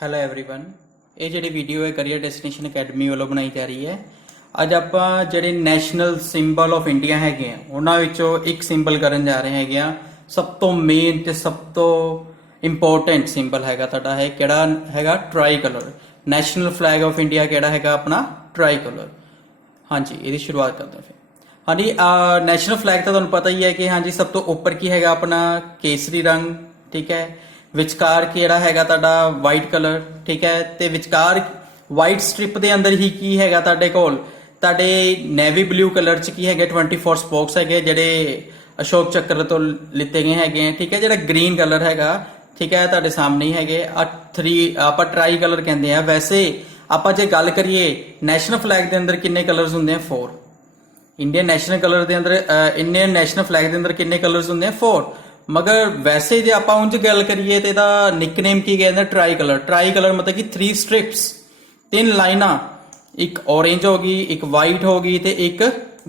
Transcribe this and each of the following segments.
Hello everyone ਇਹ ਜਿਹੜੀ video ਹੈ ਕਰੀਅਰ ਡੈਸਟੀਨੇਸ਼ਨ ਅਕੈਡਮੀ ਵੱਲੋਂ ਬਣਾਈ ਜਾ ਰਹੀ ਹੈ। ਅੱਜ ਆਪਾਂ ਜਿਹੜੇ ਨੈਸ਼ਨਲ ਸਿੰਬਲ ਆਫ ਇੰਡੀਆ ਹੈਗੇ ਆ ਉਹਨਾਂ ਵਿੱਚੋਂ ਇੱਕ ਸਿੰਬਲ ਕਰਨ ਜਾ ਰਹੇ ਹੈਗੇ ਆ। ਸਭ ਤੋਂ ਮੇਨ ਤੇ ਸਭ ਤੋਂ ਇੰਪੋਰਟੈਂਟ ਸਿੰਬਲ ਹੈਗਾ ਤੁਹਾਡਾ ਹੈ ਕਿਹੜਾ ਹੈਗਾ try colour. National flag of India ਕਿਹੜਾ ਹੈਗਾ ਆਪਣਾ ਟ੍ਰਾਈ ਕਲਰ। ਹਾਂਜੀ ਇਹਦੀ ਸ਼ੁਰੂਆਤ ਕਰਦੇ ਹਾਂ ਫਿਰ। ਹਾਂਜੀ ਨੈਸ਼ਨਲ ਫਲੈਗ ਤਾਂ ਤੁਹਾਨੂੰ ਪਤਾ ਹੀ ਹੈ ਕਿ ਹਾਂਜੀ ਸਭ ਤੋਂ ਉੱਪਰ ਕੀ ਹੈਗਾ ਆਪਣਾ ਕੇਸਰੀ ਰੰਗ, ਠੀਕ ਹੈ। ਵਿਚਕਾਰ ਕਿਹੜਾ ਹੈਗਾ ਤੁਹਾਡਾ ਵਾਈਟ ਕਲਰ, ਠੀਕ ਹੈ। ਤੇ ਵਿਚਕਾਰ ਵਾਈਟ ਸਟ੍ਰਿਪ ਦੇ ਅੰਦਰ ਹੀ ਕੀ ਹੈਗਾ ਤੁਹਾਡੇ ਕੋਲ ਤੁਹਾਡੇ ਨੇਵੀ ਬਲੂ ਕਲਰ ਚ ਕੀ ਹੈਗੇ 24 ਸਪੋਕਸ ਹੈਗੇ ਜਿਹੜੇ ਅਸ਼ੋਕ ਚੱਕਰ ਤੋਂ ਲਿੱਤੇ ਗਏ ਹੈਗੇ, ਠੀਕ ਹੈ। ਜਿਹੜਾ ਗ੍ਰੀਨ ਕਲਰ ਹੈਗਾ, ਠੀਕ ਹੈ, ਤੁਹਾਡੇ ਸਾਹਮਣੇ ਹੀ ਹੈਗੇ। 3 ਆਪਾਂ ਟ੍ਰਾਈ ਕਲਰ ਕਹਿੰਦੇ ਆ। ਵੈਸੇ ਆਪਾਂ ਜੇ ਗੱਲ ਕਰੀਏ ਨੈਸ਼ਨਲ ਫਲੈਗ ਦੇ ਅੰਦਰ ਕਿੰਨੇ ਕਲਰਸ ਹੁੰਦੇ ਆ 4। ਇੰਡੀਅਨ ਨੈਸ਼ਨਲ ਕਲਰ ਦੇ ਅੰਦਰ ਇੰਡੀਅਨ ਨੈਸ਼ਨਲ ਫਲੈਗ ਦੇ ਅੰਦਰ ਕਿੰਨੇ ਕਲਰਸ ਹੁੰਦੇ ਆ 4। ਮਗਰ ਵੈਸੇ ਜੇ ਆਪਾਂ ਉਂਝ ਗੱਲ ਕਰੀਏ ਤੇ ਇਹਦਾ ਨਿਕਨੇਮ ਕੀ ਕਹਿੰਦੇ ਟ੍ਰਾਈ ਕਲਰ। ਟ੍ਰਾਈ ਕਲਰ ਮਤਲਬ ਕਿ 3 ਸਟ੍ਰਿਪਸ, 3 ਲਾਈਨਾਂ, ਇੱਕ orange ਹੋ ਗਈ, ਇੱਕ ਵਾਈਟ ਹੋ ਗਈ ਤੇ ਇੱਕ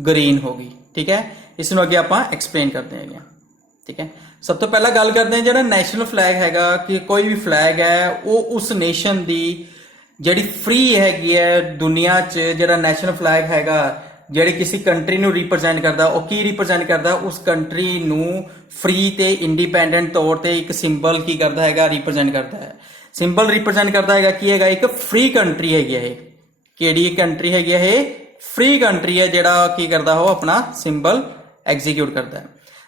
ਗ੍ਰੀਨ ਹੋ ਗਈ, ਠੀਕ ਹੈ। ਇਸ ਨੂੰ ਅੱਗੇ ਆਪਾਂ ਐਕਸਪਲੇਨ ਕਰਦੇ ਹੈਗੇ, ਠੀਕ ਹੈ। ਸਭ ਤੋਂ ਪਹਿਲਾਂ ਗੱਲ ਕਰਦੇ ਹਾਂ ਜਿਹੜਾ ਨੈਸ਼ਨਲ ਫਲੈਗ ਹੈਗਾ ਕਿ ਕੋਈ ਵੀ ਫਲੈਗ ਹੈ ਉਹ ਉਸ ਨੇਸ਼ਨ ਦੀ ਜਿਹੜੀ ਫ੍ਰੀ ਹੈਗੀ ਹੈ ਦੁਨੀਆ 'ਚ। ਜਿਹੜਾ ਨੈਸ਼ਨਲ ਫਲੈਗ ਹੈਗਾ ਜਿਹੜੀ ਕਿਸੇ ਕੰਟਰੀ ਨੂੰ ਰਿਪਰੈਜ਼ੈਂਟ ਕਰਦਾ, ਉਹ ਕੀ ਰਿਪਰੈਜ਼ੈਂਟ ਕਰਦਾ ਉਸ ਕੰਟਰੀ ਨੂੰ ਫ੍ਰੀ ਤੇ ਇੰਡੀਪੈਂਡੈਂਟ ਤੌਰ ਤੇ ਇੱਕ ਸਿੰਬਲ ਕੀ ਕਰਦਾ ਹੈਗਾ ਰਿਪਰੈਜ਼ੈਂਟ ਕਰਦਾ ਹੈ। ਸਿੰਬਲ ਰਿਪਰੈਜ਼ੈਂਟ ਕਰਦਾ ਹੈਗਾ ਕੀ ਹੈਗਾ ਇੱਕ ਫ੍ਰੀ ਕੰਟਰੀ ਹੈਗੀ ਹੈ। ਇਹ ਕਿਹੜੀ ਕੰਟਰੀ ਹੈਗੀ ਹੈ ਇਹ ਫ੍ਰੀ ਕੰਟਰੀ ਹੈ ਜਿਹੜਾ ਕੀ ਕਰਦਾ ਉਹ ਆਪਣਾ ਸਿੰਬਲ ਐਗਜ਼ੀਕਿਊਟ ਕਰਦਾ ਹੈ।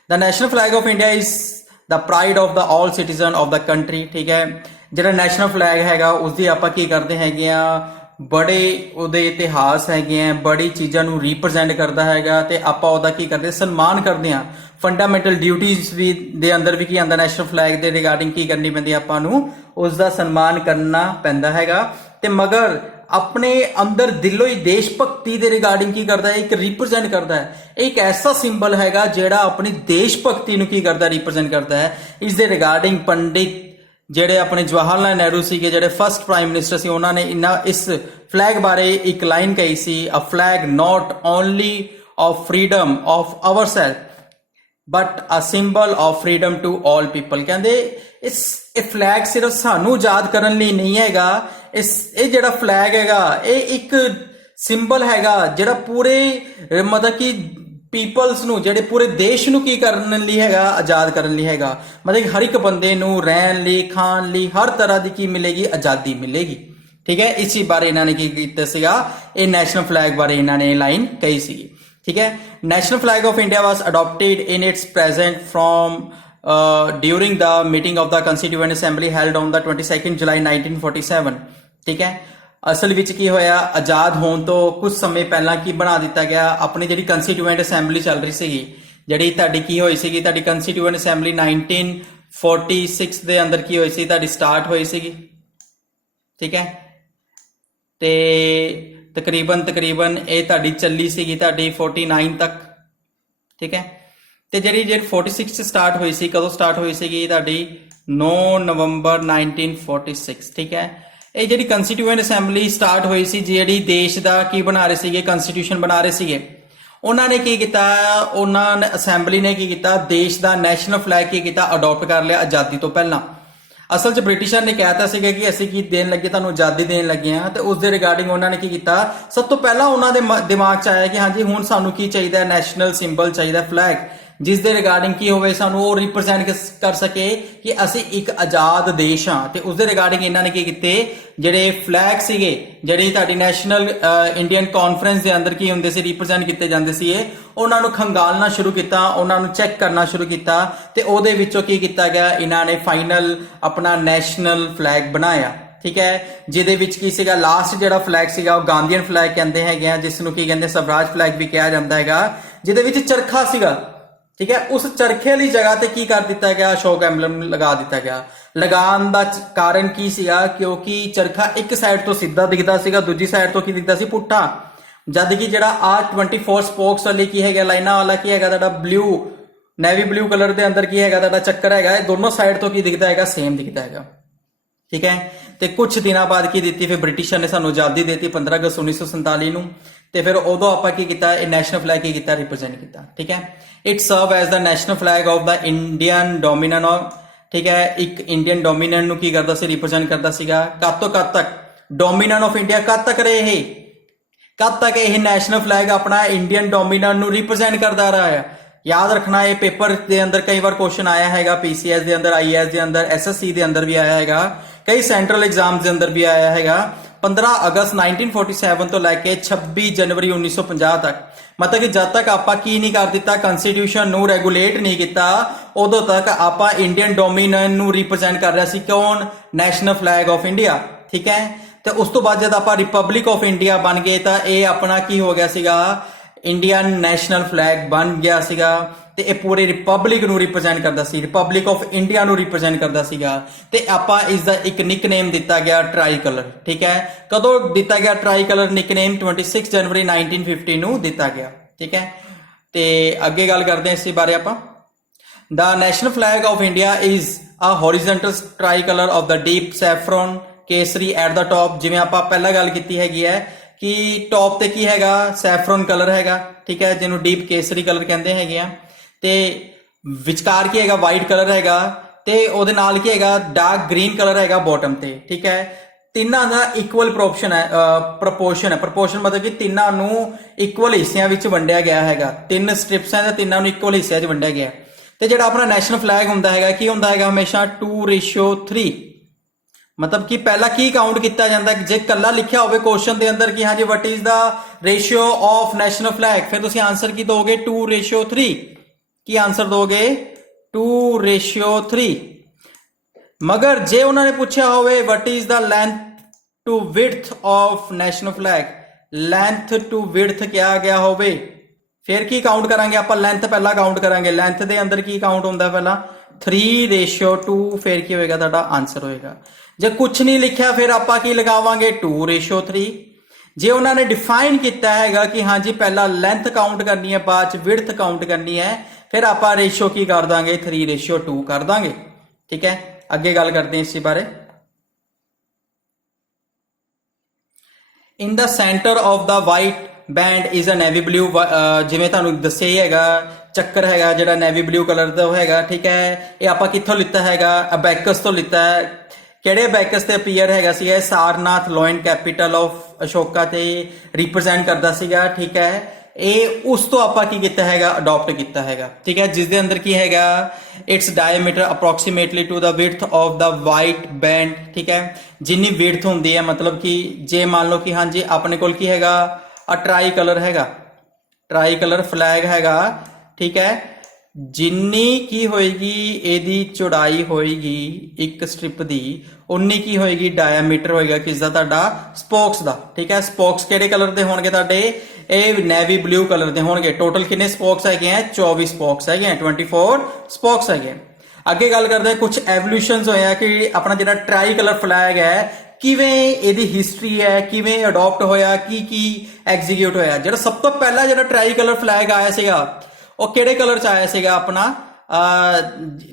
The national flag of India is the pride of the all citizen of the country, ਠੀਕ ਹੈ। ਜਿਹੜਾ ਨੈਸ਼ਨਲ ਫਲੈਗ ਹੈਗਾ ਉਸਦੀ ਆਪਾਂ ਕੀ ਕਰਦੇ ਹੈਗੇ ਆ ਬੜੇ ਉਹਦੇ ਇਤਿਹਾਸ ਹੈਗੇ ਆ, ਬੜੀ ਚੀਜ਼ਾਂ ਨੂੰ ਰਿਪਰੈਜ਼ੈਂਟ ਕਰਦਾ ਹੈਗਾ ਤੇ ਆਪਾਂ ਉਹਦਾ ਕੀ ਕਰਦੇ ਸਨਮਾਨ ਕਰਦੇ ਆ। ਫੰਡਾਮੈਂਟਲ ਡਿਊਟੀਜ਼ ਵੀ ਦੇ ਅੰਦਰ ਵੀ ਕੀ ਆਂਦਾ ਨੈਸ਼ਨਲ ਫਲੈਗ ਦੇ ਰਿਗਾਰਡਿੰਗ ਕੀ ਕਰਨੀ ਪੈਂਦੀ ਆਪਾਂ ਨੂੰ ਉਸ ਦਾ ਸਨਮਾਨ ਕਰਨਾ ਪੈਂਦਾ ਹੈਗਾ। ਤੇ ਮਗਰ ਆਪਣੇ ਅੰਦਰ ਦਿਲੋਂ ਹੀ ਦੇਸ਼ ਭਗਤੀ ਦੇ ਰਿਗਾਰਡਿੰਗ ਕੀ ਕਰਦਾ ਹੈ ਇੱਕ ਰਿਪਰੈਜ਼ੈਂਟ ਕਰਦਾ ਹੈ। ਇੱਕ ਐਸਾ ਸਿੰਬਲ ਹੈਗਾ ਜਿਹੜਾ ਆਪਣੀ ਦੇਸ਼ ਭਗਤੀ ਨੂੰ ਕੀ ਕਰਦਾ ਰਿਪਰੈਜ਼ੈਂਟ ਕਰਦਾ ਹੈ। ਇਸ ਦੇ ਰਿਗਾਰਡਿੰਗ ਪੰਡਿਤ ਜਿਹੜੇ ਆਪਣੇ ਜਵਾਹਰ ਲਾਲ ਨਹਿਰੂ ਸੀਗੇ ਜਿਹੜੇ ਫਸਟ ਪ੍ਰਾਈਮ ਮਿਨਿਸਟਰ ਸੀ ਉਹਨਾਂ ਨੇ ਇਸ ਫਲੈਗ ਬਾਰੇ ਇੱਕ ਲਾਈਨ ਕਹੀ ਸੀ a flag not only of freedom of our self but a symbol of freedom to all people. ਕਹਿੰਦੇ ਇਹ ਫਲੈਗ ਸਿਰਫ ਸਾਨੂੰ ਆਜ਼ਾਦ ਕਰਨ ਲਈ ਨਹੀਂ ਹੈਗਾ, ਇਹ ਜਿਹੜਾ ਫਲੈਗ ਹੈਗਾ ਇਹ ਇੱਕ ਸਿੰਬਲ ਹੈਗਾ ਜਿਹੜਾ ਪੂਰੇ ਮਤਲਬ ਕਿ ਪੀਪਲਸ ਨੂੰ ਜਿਹੜੇ ਪੂਰੇ ਦੇਸ਼ ਨੂੰ ਕੀ ਕਰਨ ਲਈ ਹੈਗਾ ਆਜ਼ਾਦ ਕਰਨ ਲਈ ਹੈਗਾ। ਮਤਲਬ ਹਰ ਇੱਕ ਬੰਦੇ ਨੂੰ ਰਹਿਣ ਲਈ ਖਾਣ ਲਈ ਹਰ ਤਰ੍ਹਾਂ ਦੀ ਕੀ ਮਿਲੇਗੀ ਆਜ਼ਾਦੀ ਮਿਲੇਗੀ, ਠੀਕ ਹੈ। ਇਸੇ ਬਾਰੇ ਇਹਨਾਂ ਨੇ ਕੀ ਕੀਤਾ ਸੀਗਾ ਇਹ ਨੈਸ਼ਨਲ ਫਲੈਗ ਬਾਰੇ ਇਹਨਾਂ ਨੇ ਲਾਈਨ ਕਹੀ ਸੀਗੀ, ਠੀਕ ਹੈ। National flag of India was adapted in it's present from during the meeting of the Constituent Assembly held on the 22nd July 1947, ਠੀਕ ਹੈ। ਅਸਲ ਵਿੱਚ ਕੀ ਹੋਇਆ ਆਜ਼ਾਦ ਹੋਣ ਤੋਂ ਕੁਝ ਸਮੇਂ ਪਹਿਲਾਂ ਕੀ ਬਣਾ ਦਿੱਤਾ ਗਿਆ ਆਪਣੀ ਜਿਹੜੀ ਕੰਸਟੀਟਿਊਐਂਟ ਅਸੈਂਬਲੀ ਚੱਲ ਰਹੀ ਸੀਗੀ ਜਿਹੜੀ ਤੁਹਾਡੀ ਕੀ ਹੋਈ ਸੀਗੀ ਤੁਹਾਡੀ ਕੰਸਟੀਟਿਊਐਂਟ ਅਸੈਂਬਲੀ 1946 ਦੇ ਅੰਦਰ ਕੀ ਹੋਈ ਸੀ ਤੁਹਾਡੀ ਸਟਾਰਟ ਹੋਈ ਸੀਗੀ, ਠੀਕ ਹੈ। ਤੇ ਤਕਰੀਬਨ ਇਹ ਤੁਹਾਡੀ ਚੱਲੀ ਸੀਗੀ ਤੁਹਾਡੀ 49 ਤੱਕ, ਠੀਕ ਹੈ। ਤੇ ਜਿਹੜੀ 46 ਚ ਸਟਾਰਟ ਹੋਈ ਸੀ ਕਦੋਂ ਸਟਾਰਟ ਹੋਈ ਸੀਗੀ ਤੁਹਾਡੀ 9 ਨਵੰਬਰ 1946, ਠੀਕ ਹੈ। ਇਹ ਜਿਹੜੀ ਕੰਸਟੀਟਿਊਐਂਟ ਅਸੈਂਬਲੀ ਸਟਾਰਟ ਹੋਈ ਸੀ ਜਿਹੜੀ ਦੇਸ਼ ਦਾ ਕੀ ਬਣਾ ਰਹੇ ਸੀਗੇ ਕੰਸਟੀਟਿਊਸ਼ਨ ਬਣਾ ਰਹੇ ਸੀਗੇ ਉਹਨਾਂ ਨੇ ਕੀ ਕੀਤਾ ਉਹਨਾਂ ਨੇ ਅਸੈਂਬਲੀ ਨੇ ਕੀ ਕੀਤਾ ਦੇਸ਼ ਦਾ ਨੈਸ਼ਨਲ ਫਲੈਗ ਕੀ ਕੀਤਾ ਅਡਾਪਟ ਕਰ ਲਿਆ ਆਜ਼ਾਦੀ ਤੋਂ ਪਹਿਲਾਂ। ਅਸਲ 'ਚ ਬ੍ਰਿਟਿਸ਼ਰ ਨੇ ਕਹਿਤਾ ਸੀਗਾ ਕਿ ਅਸੀਂ ਕੀ ਦੇਣ ਲੱਗੇ ਤੁਹਾਨੂੰ ਆਜ਼ਾਦੀ ਦੇਣ ਲੱਗੇ ਆ ਤੇ ਉਸ ਦੇ ਰਿਗਾਰਡਿੰਗ ਉਹਨਾਂ ਨੇ ਕੀ ਕੀਤਾ ਸਭ ਤੋਂ ਪਹਿਲਾਂ ਉਹਨਾਂ ਦੇ ਦਿਮਾਗ 'ਚ ਆਇਆ ਕਿ ਹਾਂਜੀ ਹੁਣ ਸਾਨੂੰ ਕੀ ਚਾਹੀਦਾ ਨੈਸ਼ਨਲ ਸਿੰਬਲ ਚਾਹੀਦਾ ਫਲੈਗ ਜਿਸ ਦੇ ਰਿਗਾਰਡਿੰਗ ਕੀ ਹੋਵੇ ਸਾਨੂੰ ਉਹ ਰਿਪਰੈਜ਼ੈਂਟ ਕਰ ਸਕੇ ਕਿ ਅਸੀਂ ਇੱਕ ਆਜ਼ਾਦ ਦੇਸ਼ ਹਾਂ। ਤੇ ਉਸ ਦੇ ਰਿਗਾਰਡਿੰਗ ਇਹਨਾਂ ਨੇ ਕੀ ਕੀਤੇ ਜਿਹੜੇ ਫਲੈਗ ਸੀਗੇ ਜਿਹੜੀ ਤੁਹਾਡੀ ਨੈਸ਼ਨਲ ਇੰਡੀਅਨ ਕਾਨਫਰੰਸ ਦੇ ਅੰਦਰ ਕੀ ਹੁੰਦੇ ਸੀ ਰਿਪਰੈਜ਼ੈਂਟ ਕੀਤੇ ਜਾਂਦੇ ਸੀ ਉਹਨਾਂ ਨੂੰ ਖੰਗਾਲਣਾ ਸ਼ੁਰੂ ਕੀਤਾ, ਉਹਨਾਂ ਨੂੰ ਚੈੱਕ ਕਰਨਾ ਸ਼ੁਰੂ ਕੀਤਾ ਤੇ ਉਹਦੇ ਵਿੱਚੋਂ ਕੀ ਕੀਤਾ ਗਿਆ ਇਹਨਾਂ ਨੇ ਫਾਈਨਲ ਆਪਣਾ ਨੈਸ਼ਨਲ ਫਲੈਗ ਬਣਾਇਆ, ਠੀਕ ਹੈ। ਜਿਹਦੇ ਵਿੱਚ ਕੀ ਸੀਗਾ ਲਾਸਟ ਜਿਹੜਾ ਫਲੈਗ ਸੀਗਾ ਉਹ ਗਾਂਧੀਅਨ ਫਲੈਗ ਕਹਿੰਦੇ ਹੈਗੇ ਆ ਜਿਸ ਨੂੰ ਕੀ ਕਹਿੰਦੇ ਸਵਰਾਜ ਫਲੈਗ ਵੀ ਕਿਹਾ ਜਾਂਦਾ ਹੈਗਾ ਜਿਹਦੇ ਵਿੱਚ ਚਰਖਾ ਸੀਗਾ, ਠੀਕ ਹੈ। ਉਸ ਚਰਖੇ ਵਾਲੀ ਜਗ੍ਹਾ ਤੇ ਕੀ ਕਰ ਦਿੱਤਾ ਗਿਆ ਅਸ਼ੋਕ ਐਂਬਲਮ ਲਗਾ ਦਿੱਤਾ ਗਿਆ। ਲਗਾਉਣ ਦਾ ਕਾਰਨ ਕੀ ਸੀਗਾ ਕਿਉਂਕਿ ਚਰਖਾ ਇੱਕ ਸਾਈਡ ਤੋਂ ਸਿੱਧਾ ਦਿਖਦਾ ਸੀਗਾ ਦੂਜੀ ਸਾਈਡ ਤੋਂ ਕੀ ਦਿਖਦਾ ਸੀ ਪੁੱਠਾ, ਜਦ ਕਿ ਜਿਹੜਾ ਆ 24 ਸਪੋਕਸ ਵਾਲੀ ਕੀ ਹੈਗਾ ਲਾਈਨਾਂ ਵਾਲਾ ਕੀ ਹੈਗਾ ਤੁਹਾਡਾ ਬਲੂ ਨੇਵੀ ਬਲੂ ਕਲਰ ਦੇ ਅੰਦਰ ਕੀ ਹੈਗਾ ਤੁਹਾਡਾ ਚੱਕਰ ਹੈਗਾ ਇਹ ਦੋਨੋਂ ਸਾਈਡ ਤੋਂ ਕੀ ਦਿਖਦਾ ਹੈਗਾ ਸੇਮ ਦਿਖਦਾ ਹੈਗਾ, ਠੀਕ ਹੈ। ਤੇ ਕੁਝ ਦਿਨਾਂ ਬਾਅਦ ਕੀ ਦਿੱਤੀ ਫਿਰ ਬ੍ਰਿਟਿਸ਼ਰ ਨੇ ਸਾਨੂੰ ਆਜ਼ਾਦੀ ਦਿੱਤੀ 15 ਅਗਸਤ 1947 ਨੂੰ ਤੇ ਫਿਰ ਉਦੋਂ ਆਪਾਂ ਕੀ ਕੀਤਾ ਇਹ ਨੈਸ਼ਨਲ ਫਲੈਗ ਕੀ ਕੀਤਾ ਰਿਪਰੈਜ਼ੈਂਟ ਕੀਤਾ, ਠੀਕ ਹੈ। It serve as the national flag of the Indian dominion ठीक है। एक इंडियन डोमिनेंट ਨੂੰ ਕੀ ਕਰਦਾ ਸੀ, ਰਿਪਰੈਜ਼ੈਂਟ ਕਰਦਾ ਸੀਗਾ। ਕਦ ਤੋਂ ਕਦ ਤੱਕ ਡੋਮੀਨੈਂਟ ਆਫ ਇੰਡੀਆ ਕਦ ਤੱਕ ਰਹੇ ਇਹ, ਕਦ ਤੱਕ ਇਹ ਨੈਸ਼ਨਲ ਫਲੈਗ ਆਪਣਾ ਇੰਡੀਅਨ ਡੋਮੀਨੈਂਟ ਨੂੰ ਰਿਪਰੈਜ਼ੈਂਟ ਕਰਦਾ ਰਹਾ ਹੈ। याद रखना ये पेपर के अंदर कई बार क्वेश्चन आया हैगा, पीसीएस के अंदर, आईएएस के अंदर, एसएससी के अंदर भी आया हैगा, कई सेंट्रल एग्जाम के अंदर भी आया हैगा। 15 अगस्त 1947 तो लैके 26 जनवरी 1950 तक, मतलब कि जब तक आपा की नहीं कर दिता, कॉन्स्टिट्यूशन नू रेगुलेट नहीं किया, उदों तक आपा इंडियन डोमिनेंट नू रिप्रेजेंट कर रहा सी कौन, नैशनल फ्लैग ऑफ इंडिया। ठीक है। तो उस तो बाद जब आपा रिपब्लिक ऑफ इंडिया बन गए तो ये अपना की हो गया सीगा, इंडियन नैशनल फ्लैग बन गया सीगा। ते ये पूरे रिपब्लिक ਨੂੰ रिप्रेजेंट करता सी, रिपब्लिक ऑफ इंडिया ਨੂੰ रिप्रेजेंट करता सीगा। ते आपा इसका एक निकनेम दिता गया ट्राई कलर। ठीक है। कदों दिता गया ट्राई कलर निकनेम, 26 जनवरी 1950 ਨੂੰ दिता गया। ठीक है। ते अगे गल करते हैं इस बारे आपा। The national flag of India is a horizontal try colour of the deep saffron Kesari at the top. जिवें आपा पहला गल कीती हैगी है कि टॉप ते की हैगा, सैफरन कलर हैगा। ठीक है। जिन्हों डीप केसरी कलर कहते हैगे आ। ते विचकार की हैगा वाइट कलर हैगा, ते ओदे नाल की हैगा डार्क ग्रीन कलर हैगा बॉटम ते। ठीक है। ਤਿੰਨਾਂ ਦਾ ਇਕੁਅਲ ਪ੍ਰੋਪੋਰਸ਼ਨ ਹੈ। ਪ੍ਰੋਪੋਰਸ਼ਨ ਮਤਲਬ ਕਿ ਤਿੰਨਾਂ ਨੂੰ ਇਕੁਅਲ ਹਿੱਸਿਆਂ ਵਿੱਚ ਵੰਡਿਆ ਗਿਆ ਹੈਗਾ। ਤਿੰਨ ਸਟ੍ਰਿਪਸ ਹੈ ਤੇ ਤਿੰਨਾਂ ਨੂੰ ਇਕੁਅਲ ਹਿੱਸਿਆਂ 'ਚ ਵੰਡਿਆ ਗਿਆ। ਤੇ ਜਿਹੜਾ ਆਪਣਾ ਨੈਸ਼ਨਲ ਫਲੈਗ ਹੁੰਦਾ ਹੈਗਾ, ਕੀ ਹੁੰਦਾ ਹੈਗਾ ਹਮੇਸ਼ਾ 2:3, मतलब कि पहला की काउंट किया जाता है। जे कला लिखा हो क्वेश्चन के अंदर कि हाँ जी what is the ratio of national flag, फिर तुम आंसर की दोगे 2:3। की आंसर दोगे 2:3। मगर जे उन्होंने पूछा हो what is the length to width of national flag, length to width क्या गया हो, फिर की काउंट करांगे आप, लेंथ पहला काउंट करांगे। लेंथ के अंदर की काउंट होंगे पहला 3:2, फिर की होएगा तुहाडा आंसर होएगा। जे कुछ नहीं लिखा फिर आपां की लगावांगे 2:3। जे उन्होंने डिफाइन किया है कि हाँ जी पहला लेंथ काउंट करनी है, बाद विड्थ काउंट करनी है, फिर आपां रेशियो की कर देंगे 3:2 कर देंगे। ठीक है। अगे गल करते हैं इस बारे। In the centre of the white band is a navy blue, जिवें तुहानूं दस्सिया ही हैगा ਚੱਕਰ ਹੈਗਾ ਜਿਹੜਾ ਨੇਵੀ ਬਲੂ ਕਲਰ ਦਾ ਹੈਗਾ। ਠੀਕ ਹੈ। ਇਹ ਆਪਾਂ ਕਿੱਥੋਂ ਲਿੱਤਾ ਹੈਗਾ, ਅਬੈਕਸ ਤੋਂ ਲਿੱਤਾ ਹੈ। ਕਿਹੜੇ ਅਬੈਕਸ ਤੇ ਅਪੀਅਰ ਹੈਗਾ ਸੀਗਾ, Sarnath lion capital of Ashoka ਤੇ ਰਿਪਰੈਜ਼ੈਂਟ ਕਰਦਾ ਸੀਗਾ। ਠੀਕ ਹੈ। ਇਹ ਉਸ ਤੋਂ ਆਪਾਂ ਕੀ ਕੀਤਾ ਹੈਗਾ, ਅਡਾਪਟ ਕੀਤਾ ਹੈਗਾ। ਠੀਕ ਹੈ। ਜਿਸ ਦੇ ਅੰਦਰ ਕੀ ਹੈਗਾ, its diameter approximately to the width of the white band. ਠੀਕ ਹੈ। ਜਿੰਨੀ ਵਿਡਥ ਹੁੰਦੀ ਹੈ, मतलब कि ਜੇ ਮੰਨ ਲਓ ਕਿ ਹਾਂਜੀ ਆਪਣੇ ਕੋਲ ਕੀ ਹੈਗਾ, ਆ ਟਰਾਈ ਕਲਰ ਹੈਗਾ, ਟਰਾਈ ਕਲਰ ਫਲੈਗ ਹੈਗਾ। ठीक है। जिन्नी की होएगी एदी चौड़ाई होएगी एक स्ट्रिप दी, उन्नी की होएगी डायमीटर होएगा किसदा तुहाडा, स्पोक्स दा। ठीक है। स्पोक्स किहड़े कलर दे होणगे तुहाडे, ये नेवी ब्लू कलर दे होणगे। टोटल कितने स्पोक्स हैगे हैं, 24 स्पोक्स हैगे हैं, 24 स्पोक्स हैगे। अगे गल करते हैं कुछ एवोल्यूशनस होया कि अपना जिहड़ा ट्राई कलर फ्लैग है किवें इहदी हिस्टरी है, किवें अडॉप्ट होया, की एग्जीक्यूट होया। जिहड़ा सब तो पहला जिहड़ा ट्राई कलर फ्लैग आया सीगा ਉਹ ਕਿਹੜੇ ਕਲਰ ਚ ਆਇਆ ਸੀਗਾ, ਆਪਣਾ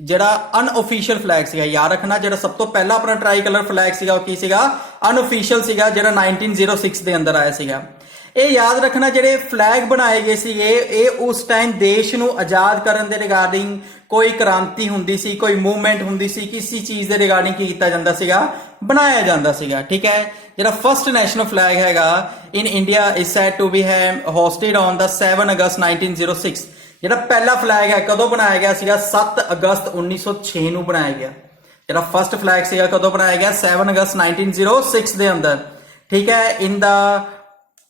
ਜਿਹੜਾ ਅਨऑफिशियल ਫਲੈਗ ਸੀਗਾ। ਯਾਦ ਰੱਖਣਾ ਜਿਹੜਾ ਸਭ ਤੋਂ ਪਹਿਲਾ ਆਪਣਾ ਟਰਾਈ ਕਲਰ ਫਲੈਗ ਸੀਗਾ ਉਹ ਕੀ ਸੀਗਾ, ਅਨऑफिशियल ਸੀਗਾ, ਜਿਹੜਾ 1906 ਦੇ ਅੰਦਰ ਆਇਆ ਸੀਗਾ। ਇਹ ਯਾਦ ਰੱਖਣਾ ਜਿਹੜੇ ਫਲੈਗ ਬਣਾਏ ਗਏ ਸੀਗੇ ਇਹ ਉਸ ਟਾਈਮ ਦੇਸ਼ ਨੂੰ ਆਜ਼ਾਦ ਕਰਨ ਦੇ ਰਿਗਾਰਡਿੰਗ ਕੋਈ ਕ੍ਰਾਂਤੀ ਹੁੰਦੀ ਸੀ, ਕੋਈ ਮੂਵਮੈਂਟ ਹੁੰਦੀ ਸੀ, ਕਿਸੇ ਚੀਜ਼ ਦੇ ਰਿਗਾਰਡਿੰਗ ਕੀ ਕੀਤਾ ਜਾਂਦਾ ਸੀਗਾ, ਬਣਾਇਆ ਜਾਂਦਾ ਸੀਗਾ। ਠੀਕ ਹੈ। ਜਿਹੜਾ ਫਸਟ ਨੈਸ਼ਨਲ ਫਲੈਗ ਹੈਗਾ in India is said to be hosted on the 7 ਅਗਸਤ 1906। ਜਿਹੜਾ ਪਹਿਲਾ ਫਲੈਗ ਹੈ ਕਦੋਂ ਬਣਾਇਆ ਗਿਆ ਸੀਗਾ, 7 ਅਗਸਤ 1906 ਨੂੰ ਬਣਾਇਆ ਗਿਆ। ਜਿਹੜਾ ਫਸਟ ਫਲੈਗ ਸੀਗਾ ਕਦੋਂ ਬਣਾਇਆ ਗਿਆ, 7 ਅਗਸਤ 1906 ਦੇ ਅੰਦਰ। ਠੀਕ ਹੈ। ਇਨ ਦਾ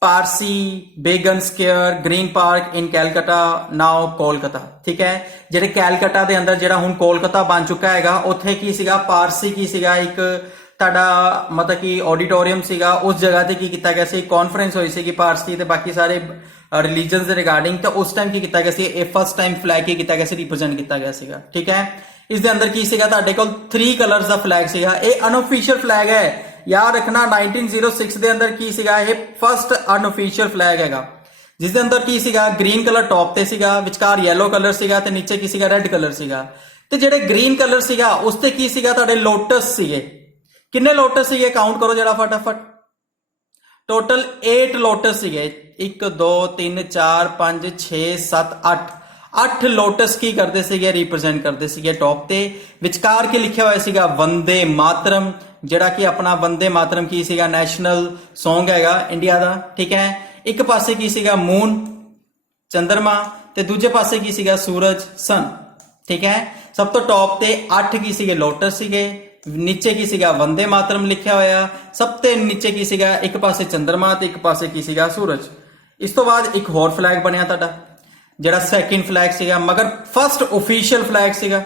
ਪਾਰਸੀ ਬੇਗਨ ਸਕੁਆਇਰ ਗ੍ਰੀਨ ਪਾਰਕ ਇਨ ਕੈਲਕਟਾ ਨਾਓ ਕੋਲਕਾਤਾ। ਠੀਕ ਹੈ। ਜਿਹੜੇ ਕੈਲਕਟਾ ਦੇ ਅੰਦਰ ਜਿਹੜਾ ਹੁਣ ਕੋਲਕਾਤਾ ਬਣ ਚੁੱਕਾ ਹੈਗਾ, ਉੱਥੇ ਕੀ ਸੀਗਾ, ਪਾਰਸੀ ਕੀ ਸੀਗਾ, ਇੱਕ ਤੁਹਾਡਾ मतलब कि ऑडिटोरियम ਸੀਗਾ। ਉਸ ਜਗ੍ਹਾ ਤੇ ਕੀ ਕੀਤਾ ਗਿਆ ਸੀ, ਕਾਨਫਰੰਸ ਹੋਈ ਸੀਗੀ ਪਾਰਸੀ ਤੇ ਬਾਕੀ ਸਾਰੇ ਰਿਲੀਜਨਸ ਦੇ ਰਿਗਾਰਡਿੰਗ। ਤਾਂ ਉਸ ਟਾਈਮ ਕੀ ਕੀਤਾ ਗਿਆ ਸੀ, ਇਹ ਫਸਟ ਟਾਈਮ ਫਲੈਗ ਕੀ ਕੀਤਾ ਗਿਆ ਸੀ, ਰਿਪਰੈਜ਼ੈਂਟ ਕੀਤਾ ਗਿਆ ਸੀਗਾ। ਠੀਕ ਹੈ। ਇਸ ਦੇ ਅੰਦਰ ਕੀ ਸੀਗਾ, ਤੁਹਾਡੇ ਕੋਲ 3 ਕਲਰਸ ਦਾ ਫਲੈਗ ਸੀਗਾ। ਇਹ ਅਨऑफिशियल ਫਲੈਗ ਹੈ। ਯਾਦ ਰੱਖਣਾ 1906 ਦੇ ਅੰਦਰ ਕੀ ਸੀਗਾ, ਇਹ ਫਸਟ ਅਨऑफिशियल ਫਲੈਗ ਹੈਗਾ। ਜਿਸ ਦੇ ਅੰਦਰ ਕੀ ਸੀਗਾ, ਗ੍ਰੀਨ ਕਲਰ ਟੌਪ ਤੇ ਸੀਗਾ, ਵਿਚਕਾਰ ਯੈਲੋ ਕਲਰ ਸੀਗਾ ਤੇ ਨੀਚੇ ਕੀ ਸੀਗਾ, ਰੈੱਡ ਕਲਰ ਸੀਗਾ। ਤੇ ਜਿਹੜੇ ਗ੍ਰੀਨ ਕਲਰ ਸੀਗਾ ਉਸ ਤੇ ਕੀ ਸੀਗਾ, ਤੁਹਾਡੇ ਲੋਟਸ ਸੀਗੇ। किन्ने लोटस सीगे, काउंट करो जरा फटाफट। टोटल 8 लोटस सीगे, 1 2 3 4 5 6 7 8 8 ਲੋਟਸ ਕੀ ਕਰਦੇ ਸੀਗੇ, ਰਿਪਰੈਜ਼ੈਂਟ ਕਰਦੇ ਸੀਗੇ ਟੌਪ ਤੇ। ਵਿਚਕਾਰ ਕੀ ਲਿਖਿਆ ਹੋਇਆ ਸੀਗਾ, ਵੰਦੇ ਮਾਤਰਮ, ਜਿਹੜਾ ਕਿ ਆਪਣਾ ਵੰਦੇ ਮਾਤਰਮ ਕੀ ਸੀਗਾ, ਨੈਸ਼ਨਲ Song ਹੈਗਾ ਇੰਡੀਆ ਦਾ, ਠੀਕ ਹੈ। ਇੱਕ ਪਾਸੇ ਕੀ ਸੀਗਾ, ਮੂਨ ਚੰਦਰਮਾ, ਤੇ ਦੂਜੇ ਪਾਸੇ ਕੀ ਸੀਗਾ, ਸੂਰਜ ਸਨ, ਠੀਕ ਹੈ। ਸਭ ਤੋਂ ਟੌਪ ਤੇ 8 ਕੀ ਸੀਗੇ, ਲੋਟਸ ਸੀਗੇ। ਨੀਚੇ ਕੀ ਸੀਗਾ, ਵੰਦੇ ਮਾਤਰਮ ਲਿਖਿਆ ਹੋਇਆ। ਸਭ ਤੋਂ ਨੀਚੇ ਕੀ ਸੀਗਾ, ਇੱਕ ਪਾਸੇ ਚੰਦਰਮਾ ਤੇ ਇੱਕ ਪਾਸੇ ਕੀ ਸੀਗਾ, ਸੂਰਜ। ਇਸ ਤੋਂ ਬਾਅਦ ਇੱਕ ਹੋਰ ਫਲੈਗ ਬਣਿਆ ਤੁਹਾਡਾ, ਜਿਹੜਾ ਸੈਕਿੰਡ ਫਲੈਗ ਸੀਗਾ, ਮਗਰ ਫਸਟ ਆਫੀਸ਼ੀਅਲ ਫਲੈਗ ਸੀਗਾ,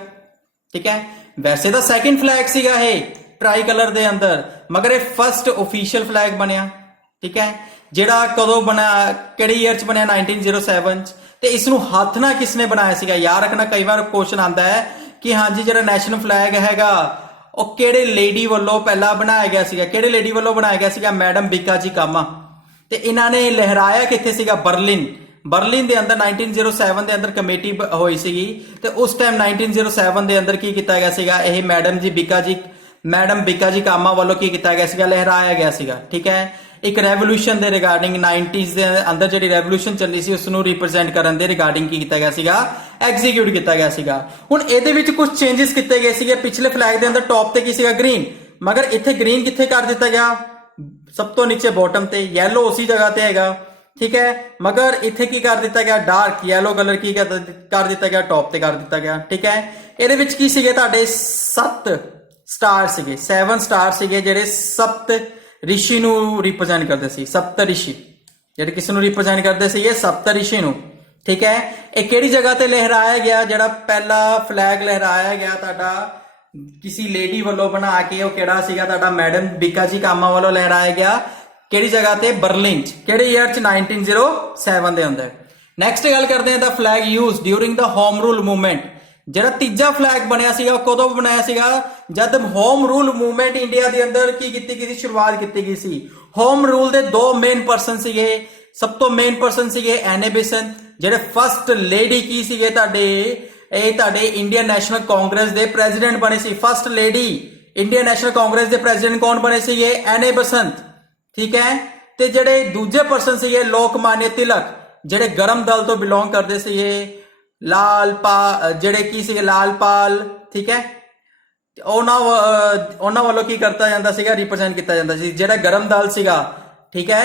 ਠੀਕ ਹੈ। ਵੈਸੇ ਤਾਂ ਸੈਕਿੰਡ ਫਲੈਗ ਸੀਗਾ ਇਹ ਟ੍ਰਾਈ ਕਲਰ ਦੇ ਅੰਦਰ, ਮਗਰ ਇਹ ਫਸਟ ਆਫੀਸ਼ੀਅਲ ਫਲੈਗ ਬਣਿਆ, ਠੀਕ ਹੈ। ਜਿਹੜਾ ਕਦੋਂ ਬਣਾ, ਕਿਹੜੇ ਈਅਰ ਚ ਬਣਿਆ, 1907 ਚ। ਤੇ ਇਸ ਨੂੰ ਹੱਥ ਨਾਲ ਕਿਸ ਨੇ ਬਣਾਇਆ ਸੀਗਾ, ਯਾਦ ਰੱਖਣਾ, ਕਈ ਵਾਰ ਕੁਐਸਚਨ ਆਉਂਦਾ ਹੈ ਕਿ ਹਾਂਜੀ ਜਿਹੜਾ ਨੈਸ਼ਨਲ ਫਲੈਗ ਹੈਗਾ ਉਹ ਕਿਹੜੇ ਲੇਡੀ ਵੱਲੋਂ ਪਹਿਲਾਂ ਬਣਾਇਆ ਗਿਆ ਸੀਗਾ, ਕਿਹੜੇ ਲੇਡੀ ਵੱਲੋਂ ਬਣਾਇਆ ਗਿਆ ਸੀਗਾ, ਮੈਡਮ ਬਿਕਾਜੀ ਕਾਮਾ। ਤੇ ਇਹਨਾਂ ਨੇ ਲਹਿਰਾਇਆ ਕਿੱਥੇ ਸੀਗਾ, ਬਰਲਿਨ ਦੇ ਅੰਦਰ 1907 ਦੇ ਅੰਦਰ ਕਮੇਟੀ ਹੋਈ ਸੀਗੀ, ਤੇ ਉਸ ਟਾਈਮ 1907 ਦੇ ਅੰਦਰ ਕੀ ਕੀਤਾ ਗਿਆ ਸੀਗਾ, ਇਹ ਮੈਡਮ ਬਿਕਾਜੀ ਕਾਮਾ ਵੱਲੋਂ ਕੀ ਕੀਤਾ ਗਿਆ ਸੀਗਾ, ਲਹਿਰਾਇਆ ਗਿਆ ਸੀਗਾ, ਠੀਕ ਹੈ। ਇੱਕ ਰੈਵੋਲੂਸ਼ਨ ਦੇ ਰਿਗਾਰਡਿੰਗ 90s ਦੇ ਅੰਦਰ ਜਿਹੜੀ ਰੈਵੋਲੂਸ਼ਨ ਚੱਲੀ ਸੀ ਉਸ ਨੂੰ ਰਿਪਰੈਜ਼ੈਂਟ ਕਰਨ ਦੇ ਰਿਗਾਰਡਿੰਗ ਕੀ ਕੀਤਾ ਗਿਆ ਸੀਗਾ, ਐਗਜ਼ੀਕਿਊਟ ਕੀਤਾ ਗਿਆ ਸੀਗਾ। ਹੁਣ ਇਹਦੇ ਵਿੱਚ ਕੁਝ ਚੇਂਜਸ ਕੀਤੇ ਗਏ ਸੀਗੇ। ਪਿਛਲੇ ਫਲੈਗ ਦੇ ਅੰਦਰ ਟੌਪ ਤੇ ਕੀ ਸੀਗਾ, ਗ੍ਰੀਨ, ਮਗਰ ਇੱਥੇ ਗ੍ਰੀਨ ਕਿੱਥੇ ਕਰ ਦਿੱਤਾ ਗਿਆ, ਸਭ ਤੋਂ ਨੀਚੇ ਬਾਟਮ ਤੇ। ਯੈਲੋ ਉਸੇ ਜਗ੍ਹਾ ਤੇ ਹੈਗਾ, ਠੀਕ ਹੈ, ਮਗਰ ਇੱਥੇ ਕੀ ਕਰ ਦਿੱਤਾ ਗਿਆ, ਡਾਰਕ ਯੈਲੋ ਕਲਰ ਕੀ ਕਰ ਦਿੱਤਾ ਗਿਆ, ਟੌਪ ਤੇ ਕਰ ਦਿੱਤਾ ਗਿਆ, ਠੀਕ ਹੈ। ਇਹਦੇ ਵਿੱਚ ਕੀ ਸੀਗੇ, ਤੁਹਾਡੇ 7 ਸਟਾਰ ਸੀਗੇ, 7 ਸਟਾਰ ਸੀਗੇ, ਜਿਹੜੇ ਸਪਤ ਰਿਸ਼ੀ ਨੂੰ ਰਿਪਰੈਜ਼ੈਂਟ ਕਰਦੇ ਸੀ। ਸਪਤ ਰਿਸ਼ੀ ਜਿਹੜੇ ਕਿਸ ਨੂੰ ਰਿਪਰੈਜ਼ੈਂਟ ਕਰਦੇ ਸੀ, ਇਹ ਸਪਤ ਰਿਸ਼ੀ ਨੂੰ, ਠੀਕ ਹੈ। ਇਹ ਕਿਹੜੀ ਜਗ੍ਹਾ ਤੇ ਲਹਿਰਾਇਆ ਗਿਆ, ਜਿਹੜਾ ਪਹਿਲਾ ਫਲੈਗ ਲਹਿਰਾਇਆ ਗਿਆ ਤੁਹਾਡਾ ਕਿਸੇ ਲੇਡੀ ਵੱਲੋਂ ਬਣਾ ਕੇ, ਉਹ ਕਿਹੜਾ ਸੀਗਾ ਤੁਹਾਡਾ, ਮੈਡਮ ਬਿਕਾਜੀ ਕਾਮਾ ਵੱਲੋਂ ਲਹਿਰਾਇਆ ਗਿਆ। ਕਿਹੜੀ ਜਗ੍ਹਾ ਤੇ, ਬਰਲਿਨ ਚ। ਕਿਹੜੇ ਈਅਰ ਚ, 1907 ਦੇ ਅੰਦਰ। ਨੈਕਸਟ ਗੱਲ ਕਰਦੇ ਹਾਂ, ਦਾ ਫਲੈਗ ਯੂਜ਼ ਡਿਊਰਿੰਗ ਦਾ ਹੋਮ ਰੂਲ ਮੂਵਮੈਂਟ। ਜਿਹੜਾ ਤੀਜਾ ਫਲੈਗ ਬਣਿਆ ਸੀਗਾ ਉਹ ਕਦੋਂ ਬਣਾਇਆ ਸੀਗਾ, ਜਦ ਹੋਮ ਰੂਲ ਮੂਵਮੈਂਟ ਇੰਡੀਆ ਦੇ ਅੰਦਰ ਕੀ ਕੀਤੀ ਗਈ ਸੀ, ਸ਼ੁਰੂਆਤ ਕੀਤੀ ਗਈ ਸੀ। ਹੋਮ ਰੂਲ ਦੇ 2 ਮੇਨ ਪਰਸਨ ਸੀਗੇ। ਸਭ ਤੋਂ ਮੇਨ ਪਰਸਨ ਸੀਗੇ ਐਨੇ ਬੇਸੰਤ, ਜਿਹੜੇ ਫਸਟ ਲੇਡੀ ਕੀ ਸੀਗੇ ਤੁਹਾਡੇ, ਇਹ ਤੁਹਾਡੇ ਇੰਡੀਅਨ ਨੈਸ਼ਨਲ ਕਾਂਗਰਸ ਦੇ ਪ੍ਰੈਜ਼ੀਡੈਂਟ ਬਣੇ ਸੀ। First lady Indian national Congress ਦੇ ਪ੍ਰੈਜ਼ੀਡੈਂਟ ਕੌਣ ਬਣੇ ਸੀਗੇ, ਐਨੇ ਬੇਸੰਤ, ਠੀਕ ਹੈ। ਤੇ ਜਿਹੜੇ ਦੂਜੇ ਪਰਸਨ ਸੀਗੇ ਲੋਕਮਾਨਿਆ ਤਿਲਕ, ਜਿਹੜੇ ਗਰਮ ਦਲ ਤੋਂ ਬਿਲੋਂਗ ਕਰਦੇ ਸੀਗੇ। ਜਿਹੜੇ ਕੀ ਸੀਗੇ, ਲਾਲਪਾਲ, ਠੀਕ ਹੈ। ਉਹਨਾਂ ਵੱਲੋਂ ਕੀ ਕਰਤਾ ਜਾਂਦਾ ਸੀਗਾ, ਰਿਪਰੈਜ਼ੈਂਟ ਕੀਤਾ ਜਾਂਦਾ ਸੀ। ਜਿਹੜਾ ਗਰਮ ਦਲ ਸੀਗਾ, ਠੀਕ ਹੈ,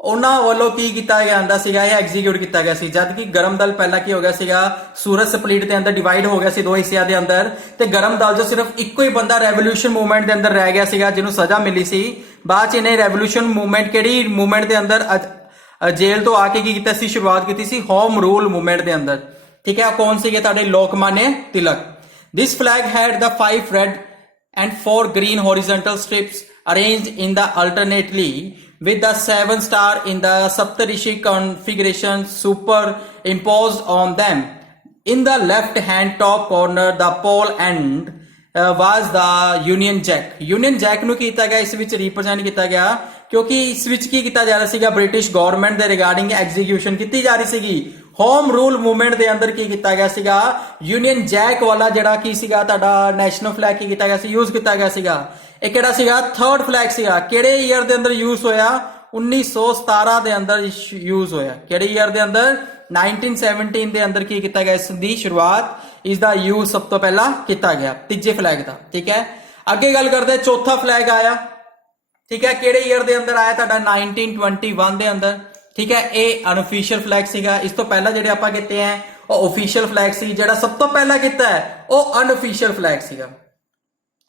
ਉਹਨਾਂ ਵੱਲੋਂ ਕੀ ਕੀਤਾ ਜਾਂਦਾ ਸੀਗਾ, ਇਹ ਐਗਜ਼ੀਕਿਊਟ ਕੀਤਾ ਗਿਆ ਸੀ। ਜਦ ਕਿ ਗਰਮ ਦਲ ਪਹਿਲਾਂ ਕੀ ਹੋ ਗਿਆ ਸੀਗਾ, ਸੂਰਜ ਸਪਲਿਟ ਦੇ ਅੰਦਰ ਡਿਵਾਈਡ ਹੋ ਗਿਆ ਸੀ 2 ਹਿੱਸਿਆਂ ਦੇ ਅੰਦਰ, ਤੇ ਗਰਮ ਦਲ ਜੋ ਸਿਰਫ ਇੱਕੋ ਹੀ ਬੰਦਾ ਰੈਵੋਲੂਸ਼ਨ ਮੂਵਮੈਂਟ ਦੇ ਅੰਦਰ ਰਹਿ ਗਿਆ ਸੀਗਾ, ਜਿਹਨੂੰ ਸਜ਼ਾ ਮਿਲੀ ਸੀ। ਬਾਅਦ ਚ ਇਹਨੇ ਰੈਵੋਲੂਸ਼ਨ ਮੂਵਮੈਂਟ, ਕਿਹੜੀ ਮੂਵਮੈਂਟ ਦੇ ਅੰਦਰ, ਜੇਲ੍ਹ ਤੋਂ ਆ ਕੇ ਕੀ ਕੀਤਾ ਸੀ, ਸ਼ੁਰੂਆਤ ਕੀਤੀ ਸੀ ਹੋਮ ਰੂਲ ਮੂਵਮੈਂਟ ਦੇ ਅੰਦਰ, ਠੀਕ ਹੈ। ਕੌਣ ਸੀਗੇ ਤੁਹਾਡੇ, Lokmanya Tilak. This flag had the 5 red and 4 green horizontal strips arranged in the alternately with the 7 star in the Saptarishi configuration superimposed on them. In the left hand top corner, the pole end was the Union Jack. Union Jack ਨੂੰ ਕੀਤਾ ਗਿਆ, ਇਸ ਵਿੱਚ represent ਕੀਤਾ ਗਿਆ, ਕਿਉਂਕਿ ਇਸ ਵਿੱਚ ਕੀ ਕੀਤਾ ਜਾ ਰਿਹਾ ਸੀਗਾ, ਬ੍ਰਿਟਿਸ਼ ਗਵਰਨਮੈਂਟ ਦੇ ਰਿਗਾਰਡਿੰਗ ਐਗਜ਼ੀਕਿਊਸ਼ਨ ਕੀਤੀ ਜਾ ਰਹੀ ਸੀਗੀ। ਹੋਮ ਰੂਲ ਮੂਵਮੈਂਟ ਦੇ ਅੰਦਰ ਕੀ ਕੀਤਾ ਗਿਆ ਸੀਗਾ, ਯੂਨੀਅਨ ਜੈਕ ਵਾਲਾ ਜਿਹੜਾ ਕੀ ਸੀਗਾ ਤੁਹਾਡਾ ਨੈਸ਼ਨਲ ਫਲੈਗ ਕੀ ਕੀਤਾ ਗਿਆ ਸੀ, ਯੂਜ਼ ਕੀਤਾ ਗਿਆ ਸੀਗਾ। ਇਹ ਕਿਹੜਾ ਸੀਗਾ, 3rd ਫਲੈਗ ਸੀਗਾ। ਕਿਹੜੇ ਈਅਰ ਦੇ ਅੰਦਰ ਯੂਜ਼ ਹੋਇਆ, 1917 ਦੇ ਅੰਦਰ ਯੂਜ਼ ਹੋਇਆ। ਕਿਹੜੇ ਈਅਰ ਦੇ ਅੰਦਰ, 1917 ਦੇ ਅੰਦਰ ਕੀ ਕੀਤਾ ਗਿਆ, ਇਸ ਦੀ ਸ਼ੁਰੂਆਤ, ਇਸ ਦਾ ਯੂਜ਼ ਸਭ ਤੋਂ ਪਹਿਲਾਂ ਕੀਤਾ ਗਿਆ, ਤੀਜੇ ਫਲੈਗ ਦਾ, ਠੀਕ ਹੈ। ਅੱਗੇ ਗੱਲ ਕਰਦੇ, ਚੌਥਾ ਫਲੈਗ ਆਇਆ, ਠੀਕ ਹੈ। ਕਿਹੜੇ ਈਅਰ ਦੇ ਅੰਦਰ ਆਇਆ ਤੁਹਾਡਾ, 1921 ਦੇ ਅੰਦਰ, ਠੀਕ ਹੈ। ਇਹ ਅਨਅਫੀਸ਼ੀਅਲ ਫਲੈਗ ਸੀਗਾ। ਇਸ ਤੋਂ ਪਹਿਲਾਂ ਜਿਹੜੇ ਆਪਾਂ ਕੀਤੇ ਆ ਉਹ ਅਫੀਸ਼ੀਅਲ ਫਲੈਗ ਸੀ। ਜਿਹੜਾ ਸਭ ਤੋਂ ਪਹਿਲਾਂ ਕੀਤਾ ਹੈ ਉਹ ਅਨਅਫੀਸ਼ੀਅਲ ਫਲੈਗ ਸੀਗਾ,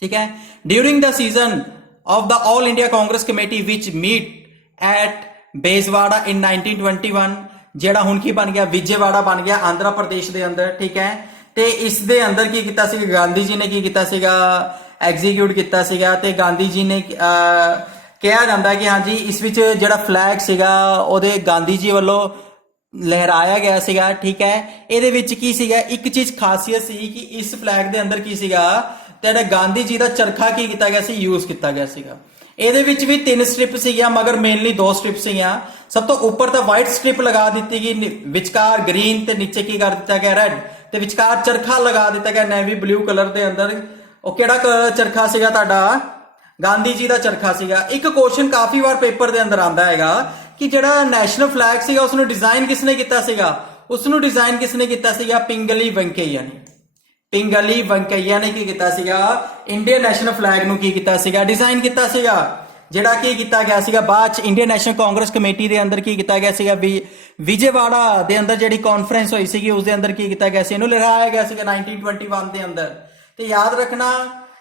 ਠੀਕ ਹੈ। During the session of the all India Congress committee ਵਿਚ ਮੀਟ ਐਟ ਬੇਜ਼ਵਾੜਾ ਇਨ 1921, ਜਿਹੜਾ ਹੁਣ ਕੀ ਬਣ ਗਿਆ, ਵਿਜੇਵਾੜਾ ਬਣ ਗਿਆ ਆਂਧਰਾ ਪ੍ਰਦੇਸ਼ ਦੇ ਅੰਦਰ, ਠੀਕ ਹੈ। ਤੇ ਇਸ ਦੇ ਅੰਦਰ ਕੀ ਕੀਤਾ ਸੀ, ਗਾਂਧੀ ਜੀ ਨੇ ਕੀ ਕੀਤਾ ਸੀਗਾ, ਐਗਜ਼ੀਕਿਊਟ ਕੀਤਾ ਸੀਗਾ। ਤੇ ਗਾਂਧੀ ਜੀ ਨੇ ਕਿਹਾ ਜਾਂਦਾ ਕਿ ਹਾਂਜੀ ਇਸ ਵਿੱਚ ਜਿਹੜਾ ਫਲੈਗ ਸੀਗਾ ਉਹਦੇ ਗਾਂਧੀ ਜੀ ਵੱਲੋਂ ਲਹਿਰਾਇਆ ਗਿਆ ਸੀਗਾ, ਠੀਕ ਹੈ। ਇਹਦੇ ਵਿੱਚ ਕੀ ਸੀਗਾ, ਇੱਕ ਚੀਜ਼ ਖਾਸੀਅਤ ਸੀ ਕਿ ਇਸ ਫਲੈਗ ਦੇ ਅੰਦਰ ਕੀ ਸੀਗਾ, ਜਿਹੜਾ ਗਾਂਧੀ ਜੀ ਦਾ ਚਰਖਾ ਕੀ ਕੀਤਾ ਗਿਆ ਸੀ, ਯੂਜ਼ ਕੀਤਾ ਗਿਆ ਸੀਗਾ। ਇਹਦੇ ਵਿੱਚ ਵੀ 3 ਸਟ੍ਰਿਪ ਸੀਗੀਆਂ, ਮਗਰ ਮੇਨਲੀ 2 ਸਟ੍ਰਿਪ ਸੀਗੀਆਂ। ਸਭ ਤੋਂ ਉੱਪਰ ਤਾਂ ਵਾਈਟ ਸਟ੍ਰਿਪ ਲਗਾ ਦਿੱਤੀ ਗਈ, ਵਿਚਕਾਰ ਗ੍ਰੀਨ, ਤੇ ਨੀਚੇ ਕੀ ਕਰ ਦਿੱਤਾ ਗਿਆ, ਰੈੱਡ, ਤੇ ਵਿਚਕਾਰ ਚਰਖਾ ਲਗਾ ਦਿੱਤਾ ਗਿਆ ਨੇਵੀ ਬਲੂ ਕਲਰ ਦੇ ਅੰਦਰ। ਉਹ ਕਿਹੜਾ ਚਰਖਾ ਸੀਗਾ ਤੁਹਾਡਾ, ਗਾਂਧੀ ਜੀ ਦਾ ਚਰਖਾ ਸੀਗਾ। ਇੱਕ ਕੁਐਸਚਨ ਕਾਫੀ ਵਾਰ ਪੇਪਰ ਦੇ ਅੰਦਰ ਆਂਦਾ ਹੈਗਾ ਕਿ ਜਿਹੜਾ ਨੈਸ਼ਨਲ ਫਲੈਗ ਸੀਗਾ ਉਸ ਨੂੰ ਡਿਜ਼ਾਈਨ ਕਿਸਨੇ ਕੀਤਾ ਸੀਗਾ, ਉਸ ਨੂੰ ਡਿਜ਼ਾਈਨ ਕਿਸ ਨੇ ਕੀਤਾ ਸੀਗਾ? ਪਿੰਗਲੀ ਵੈਂਕਈਆ ਨੇ। ਪਿੰਗਲੀ ਵੈਂਕਈਆ ਨੇ ਕੀ ਕੀਤਾ ਸੀਗਾ? ਇੰਡੀਅਨ ਨੈਸ਼ਨਲ ਫਲੈਗ ਨੂੰ ਕੀ ਕੀਤਾ ਸੀਗਾ? ਡਿਜ਼ਾਈਨ ਕੀਤਾ ਸੀਗਾ। ਜਿਹੜਾ ਕੀ ਕੀਤਾ ਗਿਆ ਸੀਗਾ ਬਾਅਦ ਚ ਇੰਡੀਅਨ ਨੈਸ਼ਨਲ ਕਾਂਗਰਸ ਕਮੇਟੀ ਦੇ ਅੰਦਰ ਕੀ ਕੀਤਾ ਗਿਆ ਸੀਗਾ? ਵਿਜੇਵਾੜਾ ਦੇ ਅੰਦਰ ਜਿਹੜੀ ਕਾਨਫਰੰਸ ਹੋਈ ਸੀਗੀ ਉਸ ਦੇ ਅੰਦਰ ਕੀ ਕੀਤਾ ਗਿਆ ਸੀ? ਇਹਨੂੰ ਲਿਖਾਇਆ ਗਿਆ ਸੀਗਾ 1921 ਦੇ ਅੰਦਰ। ਤੇ ਯਾਦ ਰੱਖਣਾ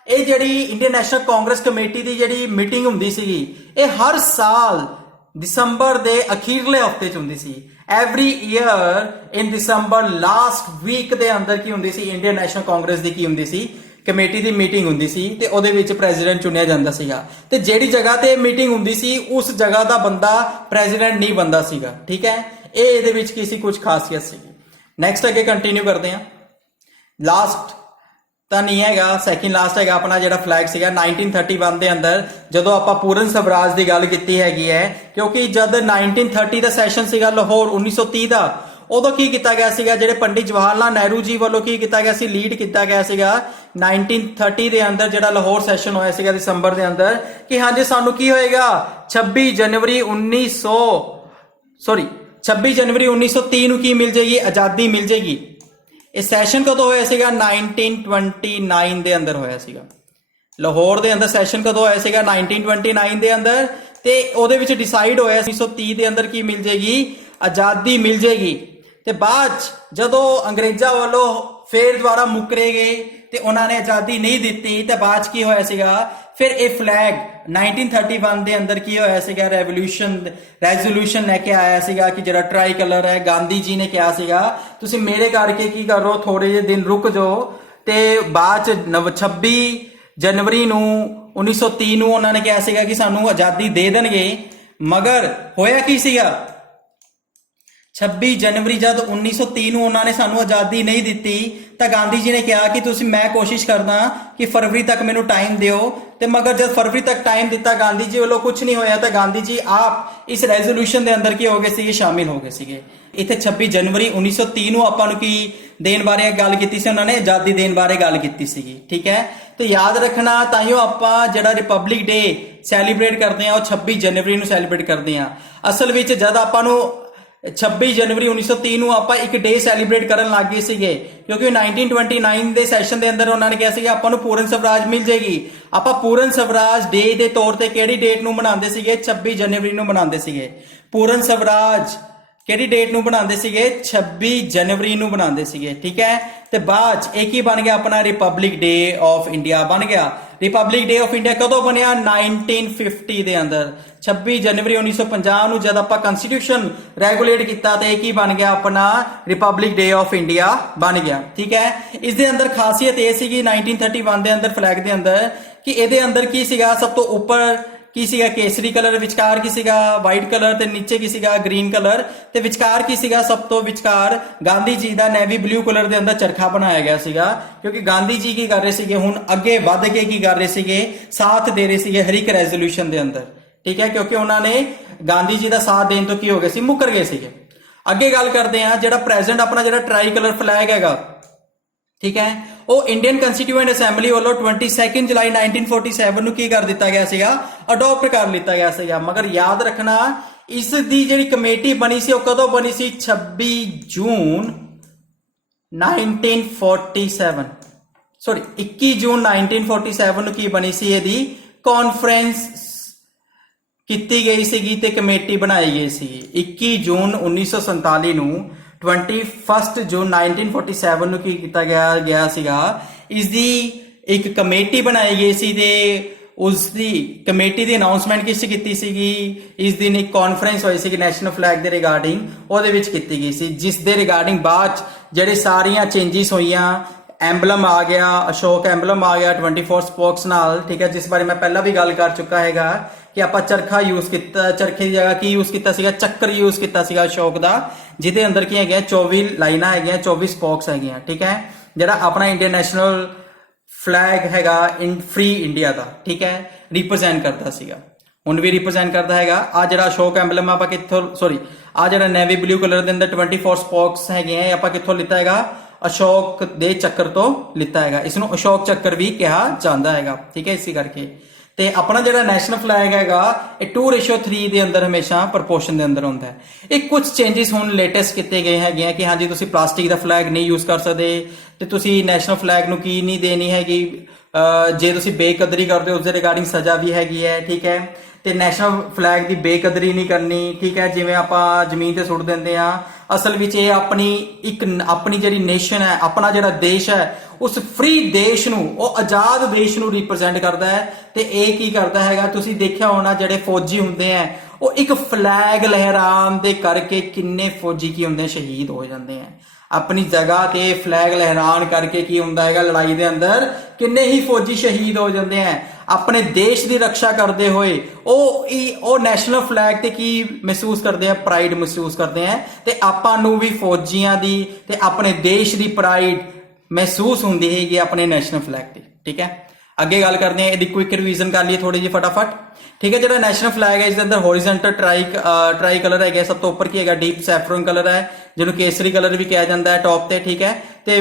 ਇਹ ਜਿਹੜੀ ਇੰਡੀਅਨ ਨੈਸ਼ਨਲ ਕਾਂਗਰਸ ਕਮੇਟੀ ਦੀ ਜਿਹੜੀ ਮੀਟਿੰਗ ਹੁੰਦੀ ਸੀਗੀ ਇਹ ਹਰ ਸਾਲ ਦਸੰਬਰ ਦੇ ਅਖੀਰਲੇ ਹਫਤੇ ਚ ਹੁੰਦੀ ਸੀ। ਐਵਰੀ ਈਅਰ ਇਨ ਦਸੰਬਰ ਲਾਸਟ ਵੀਕ ਦੇ ਅੰਦਰ ਕੀ ਹੁੰਦੀ ਸੀ? ਇੰਡੀਅਨ ਨੈਸ਼ਨਲ ਕਾਂਗਰਸ ਦੀ ਕੀ ਹੁੰਦੀ ਸੀ? ਕਮੇਟੀ ਦੀ ਮੀਟਿੰਗ ਹੁੰਦੀ ਸੀ ਤੇ ਉਹਦੇ ਵਿੱਚ ਪ੍ਰੈਜ਼ੀਡੈਂਟ ਚੁਣਿਆ ਜਾਂਦਾ ਸੀਗਾ। ਤੇ ਜਿਹੜੀ ਜਗ੍ਹਾ ਤੇ ਮੀਟਿੰਗ ਹੁੰਦੀ ਸੀ ਉਸ ਜਗ੍ਹਾ ਦਾ ਬੰਦਾ ਪ੍ਰੈਜ਼ੀਡੈਂਟ ਨਹੀਂ ਬੰਦਾ ਸੀਗਾ। ਠੀਕ ਹੈ, ਇਹ ਇਹਦੇ ਵਿੱਚ ਕੀ ਸੀ? ਕੁਝ ਖਾਸੀਅਤ ਸੀਗੀ। ਨੈਕਸਟ ਅੱਗੇ ਕੰਟੀਨਿਊ ਕਰਦੇ ਹਾਂ। ਲਾਸਟ ਤਾਂ ਨਹੀਂ ਹੈਗਾ, ਸੈਕਿੰਡ ਲਾਸਟ ਹੈਗਾ ਆਪਣਾ ਜਿਹੜਾ ਫਲੈਗ ਸੀਗਾ 1931 ਦੇ ਅੰਦਰ, ਜਦੋਂ ਆਪਾਂ ਪੂਰਨ ਸਵਰਾਜ ਦੀ ਗੱਲ ਕੀਤੀ ਹੈਗੀ ਹੈ, ਕਿਉਂਕਿ ਜਦ 1930 ਦਾ ਸੈਸ਼ਨ ਸੀਗਾ ਲਾਹੌਰ 1930 ਦਾ, ਉਦੋਂ ਕੀ ਕੀਤਾ ਗਿਆ ਸੀਗਾ? ਜਿਹੜੇ ਪੰਡਿਤ ਜਵਾਹਰ ਲਾਲ ਨਹਿਰੂ ਜੀ ਵੱਲੋਂ ਕੀ ਕੀਤਾ ਗਿਆ ਸੀ? ਲੀਡ ਕੀਤਾ ਗਿਆ ਸੀਗਾ 1930 ਦੇ ਅੰਦਰ ਜਿਹੜਾ ਲਾਹੌਰ ਸੈਸ਼ਨ ਹੋਇਆ ਸੀਗਾ ਦਸੰਬਰ ਦੇ ਅੰਦਰ, ਕਿ ਹਾਂਜੀ ਸਾਨੂੰ ਕੀ ਹੋਏਗਾ 26 ਜਨਵਰੀ 1930 ਨੂੰ ਕੀ ਮਿਲ ਜਾਏਗੀ? ਆਜ਼ਾਦੀ ਮਿਲ ਜਾਏਗੀ। ਇਹ ਸੈਸ਼ਨ ਕਦੋਂ ਹੋਇਆ ਸੀਗਾ? 1929 ਦੇ ਅੰਦਰ ਹੋਇਆ ਸੀਗਾ। ਲਾਹੌਰ ਦੇ ਅੰਦਰ ਸੈਸ਼ਨ ਕਦੋਂ ਹੋਇਆ ਸੀਗਾ? 1929 ਦੇ ਅੰਦਰ। ਤੇ ਉਹਦੇ ਵਿੱਚ ਡਿਸਾਈਡ ਹੋਇਆ 1930 ਦੇ ਅੰਦਰ ਕੀ ਮਿਲ ਜਾਏਗੀ? ਆਜ਼ਾਦੀ ਮਿਲ ਜਾਏਗੀ। ਤੇ ਬਾਅਦ ਜਦੋਂ ਅੰਗਰੇਜ਼ਾਂ ਵੱਲੋਂ ਫੇਰ ਦੁਬਾਰਾ ਮੁਕਰੇ ਗਏ ਤੇ ਉਹਨਾਂ ਨੇ ਆਜ਼ਾਦੀ ਨਹੀਂ ਦਿੱਤੀ, ਤੇ ਬਾਅਦ ਕੀ ਹੋਇਆ ਸੀਗਾ? ਫਿਰ ਇਹ ਫਲੈਗ 1931 ਦੇ ਅੰਦਰ ਕੀ ਹੋਇਆ ਸੀਗਾ? ਰੈਜ਼ੋਲੂਸ਼ਨ ਲੈ ਕੇ ਆਇਆ ਸੀਗਾ ਕਿ ਜਿਹੜਾ ਟ੍ਰਾਈ ਕਲਰ ਹੈ, ਗਾਂਧੀ ਜੀ ਨੇ ਕਿਹਾ ਸੀਗਾ ਤੁਸੀਂ ਮੇਰੇ ਕਰਕੇ ਕੀ ਕਰੋ, ਥੋੜੇ ਜਿਹੇ ਦਿਨ ਰੁਕ ਜਾਓ। ਤੇ ਬਾਅਦ ਚ 26 ਜਨਵਰੀ ਨੂੰ 1930 ਨੂੰ ਉਹਨਾਂ ਨੇ ਕਿਹਾ ਸੀਗਾ ਕਿ ਸਾਨੂੰ ਆਜ਼ਾਦੀ ਦੇ ਦੇਣਗੇ। ਮਗਰ ਹੋਇਆ ਕੀ ਸੀਗਾ? 26 ਜਨਵਰੀ ਜਦ 1930 ਨੂੰ ਉਹਨਾਂ ਨੇ ਸਾਨੂੰ ਆਜ਼ਾਦੀ ਨਹੀਂ ਦਿੱਤੀ ਤਾਂ ਗਾਂਧੀ ਜੀ ਨੇ ਕਿਹਾ ਕਿ ਤੁਸੀਂ ਮੈਂ ਕੋਸ਼ਿਸ਼ ਕਰਦਾ ਕਿ ਫਰਵਰੀ ਤੱਕ ਮੈਨੂੰ ਟਾਈਮ ਦਿਓ। ਤੇ ਮਗਰ ਜਦ ਫਰਵਰੀ ਤੱਕ ਟਾਈਮ ਦਿੱਤਾ ਗਾਂਧੀ ਜੀ ਵੱਲੋਂ ਕੁਝ ਨਹੀਂ ਹੋਇਆ ਤਾਂ ਗਾਂਧੀ ਜੀ ਆਪ ਇਸ ਰੈਜ਼ੋਲੂਸ਼ਨ ਦੇ ਅੰਦਰ ਕੀ ਹੋ ਗਏ ਸੀਗੇ? ਸ਼ਾਮਿਲ ਹੋ ਗਏ ਸੀਗੇ। ਇੱਥੇ 26 ਜਨਵਰੀ 1930 ਨੂੰ ਆਪਾਂ ਨੂੰ ਕੀ ਦੇਣ ਬਾਰੇ ਗੱਲ ਕੀਤੀ ਸੀ? ਉਹਨਾਂ ਨੇ ਆਜ਼ਾਦੀ ਦੇਣ ਬਾਰੇ ਗੱਲ ਕੀਤੀ ਸੀਗੀ। ਠੀਕ ਹੈ, ਤੇ ਯਾਦ ਰੱਖਣਾ ਤਾਈਓ ਆਪਾਂ ਜਿਹੜਾ ਰਿਪਬਲਿਕ ਡੇ ਸੈਲੀਬ੍ਰੇਟ ਕਰਦੇ ਆ ਉਹ 26 ਜਨਵਰੀ ਨੂੰ ਸੈਲੀਬ੍ਰੇਟ ਕਰਦੇ ਆ। ਅਸਲ ਵਿੱਚ ਜਦ ਆਪਾਂ ਨੂੰ 26 ਜਨਵਰੀ 1930 ਨੂੰ ਆਪਾਂ ਇੱਕ ਡੇ ਸੈਲੀਬ੍ਰੇਟ ਕਰਨ ਲੱਗ ਗਏ ਸੀਗੇ, ਕਿਉਂਕਿ 1929 ਦੇ ਸੈਸ਼ਨ ਦੇ ਅੰਦਰ ਉਹਨਾਂ ਨੇ ਕਿਹਾ ਸੀਗਾ ਆਪਾਂ ਨੂੰ ਪੂਰਨ ਸਵਰਾਜ ਮਿਲ ਜਾਏਗੀ। ਆਪਾਂ ਪੂਰਨ ਸਵਰਾਜ ਡੇ ਦੇ ਤੌਰ ਤੇ ਕਿਹੜੀ ਡੇਟ ਨੂੰ ਮਨਾਉਂਦੇ ਸੀਗੇ? 26 ਜਨਵਰੀ ਨੂੰ ਮਨਾਉਂਦੇ ਸੀਗੇ। ਪੂਰਨ ਸਵਰਾਜ ਕਿਹੜੀ ਡੇਟ ਨੂੰ ਬਣਾਉਂਦੇ ਸੀਗੇ? 26 ਜਨਵਰੀ ਨੂੰ ਬਣਾਉਂਦੇ ਸੀਗੇ। ਠੀਕ ਹੈ, ਤੇ ਬਾਅਦ ਇਹ ਕੀ ਬਣ ਗਿਆ? ਆਪਣਾ ਰਿਪਬਲਿਕ ਡੇ ਆਫ ਇੰਡੀਆ ਬਣ ਗਿਆ। ਰਿਪਬਲਿਕ ਡੇ ਆਫ ਇੰਡੀਆ ਕਦੋਂ ਬਣਿਆ? 1950 ਦੇ ਅੰਦਰ 26 ਜਨਵਰੀ 1950 ਨੂੰ ਜਦ ਆਪਾਂ ਕਨਸਟੀਟਿਊਸ਼ਨ ਰੈਗੂਲੇਟ ਕੀਤਾ ਤੇ ਇਹ ਕੀ ਬਣ ਗਿਆ? ਆਪਣਾ ਰਿਪਬਲਿਕ ਡੇ ਆਫ ਇੰਡੀਆ ਬਣ ਗਿਆ। ਠੀਕ ਹੈ, ਇਸ ਦੇ ਅੰਦਰ ਖਾਸੀਅਤ ਇਹ ਸੀਗੀ 1931 ਦੇ ਅੰਦਰ ਫਲੈਗ ਦੇ ਅੰਦਰ ਕਿ ਇਹਦੇ ਅੰਦਰ ਕੀ ਸੀਗਾ? ਸਭ ਤੋਂ ਉੱਪਰ ਕੀ ਸੀਗਾ? ਕੇਸਰੀ ਕਲਰ, ਵਿਚਕਾਰ ਕੀ ਸੀਗਾ? ਵਾਈਟ ਕਲਰ, ਤੇ ਨੀਚੇ ਕੀ ਸੀਗਾ? ਗ੍ਰੀਨ ਕਲਰ, ਤੇ ਵਿਚਕਾਰ ਕੀ ਸੀਗਾ? ਸਭ ਤੋਂ ਵਿਚਕਾਰ ਗਾਂਧੀ ਜੀ ਦਾ ਨੇਵੀ ਬਲੂ ਕਲਰ ਦੇ ਅੰਦਰ ਚਰਖਾ ਬਣਾਇਆ ਗਿਆ ਸੀਗਾ, ਕਿਉਂਕਿ ਗਾਂਧੀ ਜੀ ਕੀ ਕਰ ਰਹੇ ਸੀਗੇ? ਹੁਣ ਅੱਗੇ ਵੱਧ ਕੇ ਕੀ ਕਰ ਰਹੇ ਸੀਗੇ? ਸਾਥ ਦੇ ਰਹੇ ਸੀਗੇ ਹਰ ਇੱਕ ਰੈਜ਼ੋਲੂਸ਼ਨ ਦੇ ਅੰਦਰ। ਠੀਕ ਹੈ, ਕਿਉਂਕਿ ਉਹਨਾਂ ਨੇ ਗਾਂਧੀ ਜੀ ਦਾ ਸਾਥ ਦੇਣ ਤੋਂ ਕੀ ਹੋ ਗਏ ਸੀ? ਮੁੱਕਰ ਗਏ ਸੀਗੇ। ਅੱਗੇ ਗੱਲ ਕਰਦੇ ਆ ਜਿਹੜਾ ਪ੍ਰੈਜ਼ੈਂਟ ਆਪਣਾ ਜਿਹੜਾ ਟ੍ਰਾਈ ਕਲਰ ਫਲੈਗ ਹੈਗਾ, ਠੀਕ ਹੈ, ਉਹ ਇੰਡੀਅਨ ਕੰਸਟੀਟਿਊਐਂਟ ਅਸੈਂਬਲੀ ਵੱਲੋਂ 22 ਜੁਲਾਈ 1947 ਨੂੰ ਕੀ ਕਰ ਦਿੱਤਾ ਗਿਆ ਸੀਗਾ? ਅਡਾਪਟ ਕਰ ਲਿੱਤਾ ਗਿਆ ਸੀਗਾ। ਮਗਰ ਯਾਦ ਰੱਖਣਾ ਇਸ ਦੀ ਜਿਹੜੀ ਕਮੇਟੀ ਬਣੀ ਸੀ ਉਹ ਕਦੋਂ ਬਣੀ ਸੀ? 26 ਜੂਨ 1947 ਸੌਰੀ 21 ਜੂਨ 1947 ਨੂੰ ਕੀ ਬਣੀ ਸੀ? ਇਹਦੀ ਕਾਨਫਰੰਸ ਕੀਤੀ ਗਈ ਸੀਗੀ ਤੇ ਕਮੇਟੀ ਬਣਾਈ ਗਈ ਸੀ। 21 ਜੂਨ 1947 ਨੂੰ 21 ਜੂਨ 1947 ਨੂੰ ਕੀ ਕੀਤਾ ਗਿਆ ਸੀਗਾ? ਇਸ ਦੀ ਇੱਕ ਕਮੇਟੀ ਬਣਾਈ ਗਈ ਸੀ ਤੇ ਉਸ ਦੀ ਕਮੇਟੀ ਦੀ ਅਨਾਉਂਸਮੈਂਟ ਕਿਸ ਕੀਤੀ ਸੀਗੀ? ਇਸ ਦਿਨ ਇੱਕ ਕਾਨਫਰੰਸ ਹੋਈ ਸੀ ਨੈਸ਼ਨਲ ਫਲੈਗ ਦੇ ਰਿਗਾਰਡਿੰਗ, ਉਹਦੇ ਵਿੱਚ ਕੀਤੀ ਗਈ ਸੀ, ਜਿਸ ਦੇ ਰਿਗਾਰਡਿੰਗ ਬਾਅਦ ਜਿਹੜੇ ਸਾਰੀਆਂ ਚੇਂਜਿਸ ਹੋਈਆਂ। ਐਂਬਲਮ ਆ ਗਿਆ, ਅਸ਼ੋਕ ਐਂਬਲਮ ਆ ਗਿਆ 24 ਸਪੋਕਸ ਨਾਲ। ਠੀਕ ਹੈ, ਜਿਸ ਬਾਰੇ ਮੈਂ ਪਹਿਲਾਂ ਵੀ ਗੱਲ ਕਰ ਚੁੱਕਾ ਹੈਗਾ ਕਿ ਆਪਾਂ ਚਰਖਾ ਯੂਜ਼ ਕੀਤਾ, ਚਰਖੇ ਦੀ ਜਗ੍ਹਾ ਕੀ ਯੂਜ਼ ਕੀਤਾ ਸੀਗਾ? ਚੱਕਰ ਯੂਜ਼ ਕੀਤਾ ਸੀਗਾ ਅਸ਼ੋਕ ਦਾ, ਜਿਹਦੇ ਅੰਦਰ ਕੀ ਹੈਗਾ 24 ਲਾਈਨਾਂ ਹੈਗੀਆਂ, 24 ਸਪੋਕਸ ਹੈਗੀਆਂ। ਠੀਕ ਹੈ, ਜਿਹੜਾ ਆਪਣਾ ਇੰਡੀਅਨ ਨੈਸ਼ਨਲ ਫਲੈਗ ਹੈਗਾ ਇਨ ਫ੍ਰੀ ਇੰਡੀਆ ਦਾ, ਠੀਕ ਹੈ, ਰਿਪਰੈਜ਼ੈਂਟ ਕਰਦਾ ਸੀਗਾ, ਹੁਣ ਵੀ ਰਿਪਰੈਜ਼ੈਂਟ ਕਰਦਾ ਹੈਗਾ। ਆ ਜਿਹੜਾ ਅਸ਼ੋਕ ਐਂਬਲਮ ਆਪਾਂ ਕਿੱਥੋਂ ਆ ਜਿਹੜਾ ਨੇਵੀ ਬਲੂ ਕਲਰ ਦੇ ਅੰਦਰ 24 ਸਪੋਕਸ ਹੈਗੇ ਆ, ਆਪਾਂ ਕਿੱਥੋਂ ਲਿੱਤਾ ਹੈਗਾ? ਅਸ਼ੋਕ ਦੇ ਚੱਕਰ ਤੋਂ ਲਿੱਤਾ ਹੈਗਾ। ਇਸ ਨੂੰ ਅਸ਼ੋਕ ਚੱਕਰ ਵੀ ਕਿਹਾ ਜਾਂਦਾ ਹੈਗਾ। ਠੀਕ ਹੈ, ਇਸੇ ਕਰਕੇ ਤੇ ਆਪਣਾ ਜਿਹੜਾ ਨੈਸ਼ਨਲ ਫਲੈਗ ਹੈਗਾ ਇਹ 2:3 ਦੇ ਅੰਦਰ ਹਮੇਸ਼ਾ ਪ੍ਰਪੋਰਸ਼ਨ ਦੇ ਅੰਦਰ ਹੁੰਦਾ ਹੈ। ਇਹ ਕੁਝ ਚੇਂਜਸ ਹੁਣ ਲੇਟੈਸਟ ਕੀਤੇ ਗਏ ਹੈਗੇ ਆ ਕਿ ਹਾਂਜੀ ਤੁਸੀਂ ਪਲਾਸਟਿਕ ਦਾ ਫਲੈਗ ਨਹੀਂ ਯੂਜ਼ ਕਰ ਸਕਦੇ ਤੇ ਤੁਸੀਂ ਨੈਸ਼ਨਲ ਫਲੈਗ ਨੂੰ ਕੀ ਨਹੀਂ ਦੇਣੀ ਹੈਗੀ, ਜੇ ਤੁਸੀਂ ਬੇਕਦਰੀ ਕਰਦੇ ਹੋ ਉਸ ਦੇ ਰਿਗਾਰਡਿੰਗ ਸਜ਼ਾ ਵੀ ਹੈਗੀ ਹੈ, ਠੀਕ ਹੈ। ਤੇ ਨੈਸ਼ਨਲ ਫਲੈਗ ਦੀ ਬੇਕਦਰੀ ਨਹੀਂ ਕਰਨੀ, ਠੀਕ ਹੈ। ਜਿਵੇਂ ਆਪਾਂ ਜ਼ਮੀਨ ਤੇ ਸੁੱਟ ਦਿੰਦੇ ਆ, ਅਸਲ ਵਿੱਚ ਇਹ ਆਪਣੀ ਜਿਹੜੀ ਨੇਸ਼ਨ ਹੈ, ਆਪਣਾ ਜਿਹੜਾ ਦੇਸ਼ ਹੈ, ਉਸ ਫ੍ਰੀ ਦੇਸ਼ ਨੂੰ, ਉਹ ਆਜ਼ਾਦ ਦੇਸ਼ ਨੂੰ ਰਿਪਰੈਜ਼ੈਂਟ ਕਰਦਾ ਹੈ। ਤੇ ਇਹ ਕੀ ਕਰਦਾ ਹੈਗਾ, ਤੁਸੀਂ ਦੇਖਿਆ ਹੋਣਾ ਜਿਹੜੇ ਫੌਜੀ ਹੁੰਦੇ ਆ ਉਹ ਇੱਕ ਫਲੈਗ ਲਹਿਰਾਉਣ ਦੇ ਕਰਕੇ ਕਿੰਨੇ ਫੌਜੀ ਕੀ ਹੁੰਦੇ ਸ਼ਹੀਦ ਹੋ ਜਾਂਦੇ ਆ। ਆਪਣੀ ਜਗ੍ਹਾ ਤੇ ਫਲੈਗ ਲਹਿਰਾਉਣ ਕਰਕੇ ਕੀ ਹੁੰਦਾ ਹੈਗਾ, ਲੜਾਈ ਦੇ ਅੰਦਰ ਕਿੰਨੇ ਹੀ ਫੌਜੀ ਸ਼ਹੀਦ ਹੋ ਜਾਂਦੇ ਆ। ਆਪਣੇ ਦੇਸ਼ ਦੀ ਰੱਖਿਆ ਕਰਦੇ ਹੋਏ ਉਹ ਨੈਸ਼ਨਲ ਫਲੈਗ ਤੇ ਕੀ ਮਹਿਸੂਸ ਕਰਦੇ ਆ, ਪ੍ਰਾਈਡ ਮਹਿਸੂਸ ਕਰਦੇ ਆ। ਤੇ ਆਪਾਂ ਨੂੰ ਵੀ ਫੌਜੀਆਂ ਦੀ ਤੇ ਆਪਣੇ ਦੇਸ਼ ਦੀ ਪ੍ਰਾਈਡ ਮਹਿਸੂਸ ਹੁੰਦੀ ਹੈਗੀ ਆਪਣੇ ਨੈਸ਼ਨਲ ਫਲੈਗ ਤੇ, ਠੀਕ ਹੈ। ਅੱਗੇ ਗੱਲ ਕਰਦੇ ਆ, ਇਹਦੀ ਕੁਇਕ ਰਿਵੀਜ਼ਨ ਕਰ ਲਈਏ ਥੋੜੀ ਜਿਹੀ ਫਟਾਫਟ, ਠੀਕ ਹੈ। ਜਿਹੜਾ ਨੈਸ਼ਨਲ ਫਲੈਗ ਹੈ ਇਸ ਦੇ ਅੰਦਰ ਹੋਰੀਜ਼ੋਨਟਲ ਟਰਾਈ ਕਲਰ ਹੈਗਾ, ਸਭ ਤੋਂ ਉੱਪਰ ਕੀ ਹੈਗਾ ਡੀਪ ਸੈਫਰਨ ਕਲਰ ਹੈ ਜਿਹਨੂੰ ਕੇਸਰੀ ਕਲਰ ਵੀ ਕਿਹਾ ਜਾਂਦਾ ਹੈ ਟੌਪ ਤੇ, ਠੀਕ ਹੈ। ਤੇ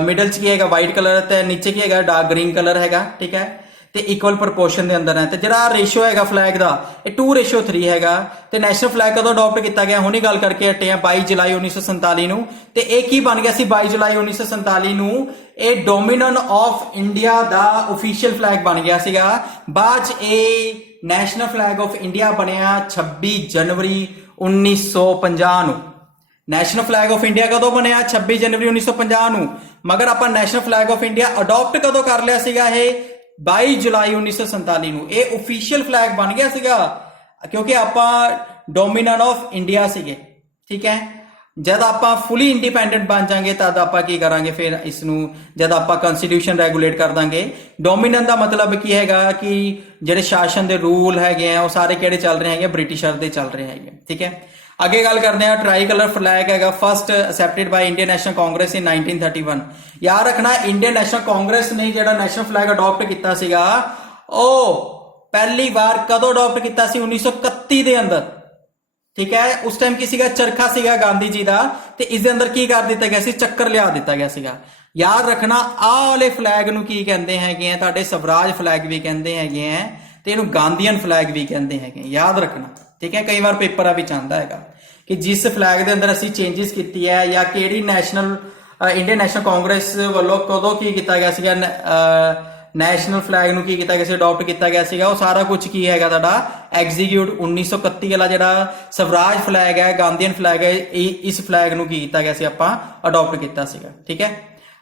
ਮਿਡਲ ਚ ਕੀ ਹੈਗਾ ਵਾਈਟ ਕਲਰ ਤੇ ਨੀਚੇ ਕੀ ਹੈਗਾ ਡਾਰਕ ਗ੍ਰੀਨ ਕਲਰ ਹੈਗਾ, ਠੀਕ ਹੈ। ਤੇ ਇਕੁਅਲ ਪ੍ਰਪੋਰਸ਼ਨ ਦੇ ਅੰਦਰ ਹੈ। ਤੇ ਜਿਹੜਾ ਰੇਸ਼ੋ ਹੈਗਾ ਫਲੈਗ ਦਾ ਇਹ 2:3 ਹੈਗਾ। ਤੇ ਨੈਸ਼ਨਲ ਫਲੈਗ ਕਦੋਂ ਅਡਾਪਟ ਕੀਤਾ ਗਿਆ, ਹੁਣੀ ਗੱਲ ਕਰਕੇ ਹਟੇ ਆ 22 ਜੁਲਾਈ 1947 ਨੂੰ। ਤੇ ਇਹ ਕੀ ਬਣ ਗਿਆ ਸੀ 22 ਜੁਲਾਈ 1947 ਨੂੰ, ਇਹ ਡੋਮੀਨਨ ਆਫ ਇੰਡੀਆ ਦਾ ਆਫੀਸ਼ੀਅਲ ਫਲੈਗ ਬਣ ਗਿਆ ਸੀਗਾ। ਬਾਅਦ ਚ ਇਹ ਨੈਸ਼ਨਲ ਫਲੈਗ ਆਫ ਇੰਡੀਆ ਬਣਿਆ 26 ਜਨਵਰੀ 1950 ਨੂੰ। ਨੈਸ਼ਨਲ ਫਲੈਗ ਆਫ ਇੰਡੀਆ ਕਦੋਂ ਬਣਿਆ 26 ਜਨਵਰੀ 1950 ਨੂੰ, ਮਗਰ ਆਪਾਂ national flag of India adopt ਕਦੋਂ ਕਰ ਲਿਆ ਸੀਗਾ ਇਹ 22 ਜੁਲਾਈ 1947 ਨੂੰ। ਇਹ ਆਫੀਸ਼ੀਅਲ ਫਲੈਗ ਬਣ ਗਿਆ ਸੀਗਾ ਕਿਉਂਕਿ ਆਪਾਂ ਡੋਮੀਨਨ ਆਫ ਇੰਡੀਆ ਸੀਗੇ, ਠੀਕ ਹੈ। ਜਦ ਆਪਾਂ ਫੁੱਲੀ ਇੰਡੀਪੈਂਡੈਂਟ ਬਣ ਜਾਾਂਗੇ ਤਦ ਆਪਾਂ ਕੀ ਕਰਾਂਗੇ, ਫਿਰ ਇਸ ਨੂੰ ਜਦ ਆਪਾਂ ਕਨਸਟੀਟਿਊਸ਼ਨ ਰੈਗੂਲੇਟ ਕਰ ਦਾਂਗੇ। ਡੋਮੀਨਨ ਦਾ ਮਤਲਬ ਕੀ ਹੈਗਾ ਕਿ ਜਿਹੜੇ ਸ਼ਾਸਨ ਦੇ ਰੂਲ ਹੈਗੇ ਆ ਉਹ ਸਾਰੇ ਕਿਹੜੇ ਚੱਲ ਰਹੇ ਹੈਗੇ, ਬ੍ਰਿਟਿਸ਼ਰ ਦੇ ਚੱਲ ਰਹੇ ਹੈਗੇ, ਠੀਕ ਹੈ। ਅੱਗੇ ਗੱਲ ਕਰਦੇ ਆ, ਟ੍ਰਾਈ ਕਲਰ ਫਲੈਗ ਹੈਗਾ ਫਸਟ ਅਸੈਪਟਡ ਬਾਈ ਇੰਡੀਅਨ ਨੈਸ਼ਨਲ ਕਾਂਗਰਸ ਇਨ 1931। ਯਾਦ ਰੱਖਣਾ ਇੰਡੀਅਨ ਨੈਸ਼ਨਲ ਕਾਂਗਰਸ ਨੇ ਜਿਹੜਾ ਨੈਸ਼ਨਲ ਫਲੈਗ ਅਡਾਪਟ ਕੀਤਾ ਸੀਗਾ ਉਹ ਪਹਿਲੀ ਵਾਰ ਕਦੋਂ ਅਡਾਪਟ ਕੀਤਾ ਸੀ 1931 ਦੇ ਅੰਦਰ, ਠੀਕ ਹੈ। ਉਸ ਟਾਈਮ ਕੀ ਸੀਗਾ, ਚਰਖਾ ਸੀਗਾ ਗਾਂਧੀ ਜੀ ਦਾ, ਤੇ ਇਸ ਦੇ ਅੰਦਰ ਕੀ ਕਰ ਦਿੱਤਾ ਗਿਆ ਸੀ, ਚੱਕਰ ਲਿਆ ਦਿੱਤਾ ਗਿਆ ਸੀਗਾ। ਯਾਦ ਰੱਖਣਾ ਆਹ ਵਾਲੇ ਫਲੈਗ ਨੂੰ ਕੀ ਕਹਿੰਦੇ ਹੈਗੇ ਆ, ਤੁਹਾਡੇ ਸਵਰਾਜ ਫਲੈਗ ਵੀ ਕਹਿੰਦੇ ਹੈਗੇ ਆ ਤੇ ਇਹਨੂੰ ਗਾਂਧੀਅਨ ਫਲੈਗ ਵੀ ਕਹਿੰਦੇ ਹੈਗੇ, ਯਾਦ ਰੱਖਣਾ, ਠੀਕ ਹੈ। ਕਈ ਵਾਰ ਪੇਪਰ ਆ ਵਿੱਚ ਆਉਂਦਾ ਹੈਗਾ ਕਿ ਜਿਸ ਫਲੈਗ ਦੇ ਅੰਦਰ ਅਸੀਂ ਚੇਂਜਸ ਕੀਤੀ ਹੈ ਜਾਂ ਕਿਹੜੀ ਇੰਡੀਅਨ ਨੈਸ਼ਨਲ ਕਾਂਗਰਸ ਵੱਲੋਂ ਕਦੋਂ ਕੀ ਕੀਤਾ ਗਿਆ ਸੀਗਾ, ਨੈਸ਼ਨਲ ਫਲੈਗ ਨੂੰ ਕੀ ਕੀਤਾ ਗਿਆ ਸੀ, ਅਡਾਪਟ ਕੀਤਾ ਗਿਆ ਸੀਗਾ, ਉਹ ਸਾਰਾ ਕੁਝ ਕੀ ਹੈਗਾ ਤੁਹਾਡਾ ਐਗਜ਼ੀਕਿਊਟ 1931 ਵਾਲਾ ਜਿਹੜਾ ਸਵਰਾਜ ਫਲੈਗ ਹੈ, ਗਾਂਧੀਅਨ ਫਲੈਗ ਹੈ, ਇਸ ਫਲੈਗ ਨੂੰ ਕੀ ਕੀਤਾ ਗਿਆ ਸੀ, ਆਪਾਂ ਅਡਾਪਟ ਕੀਤਾ ਸੀਗਾ, ਠੀਕ ਹੈ।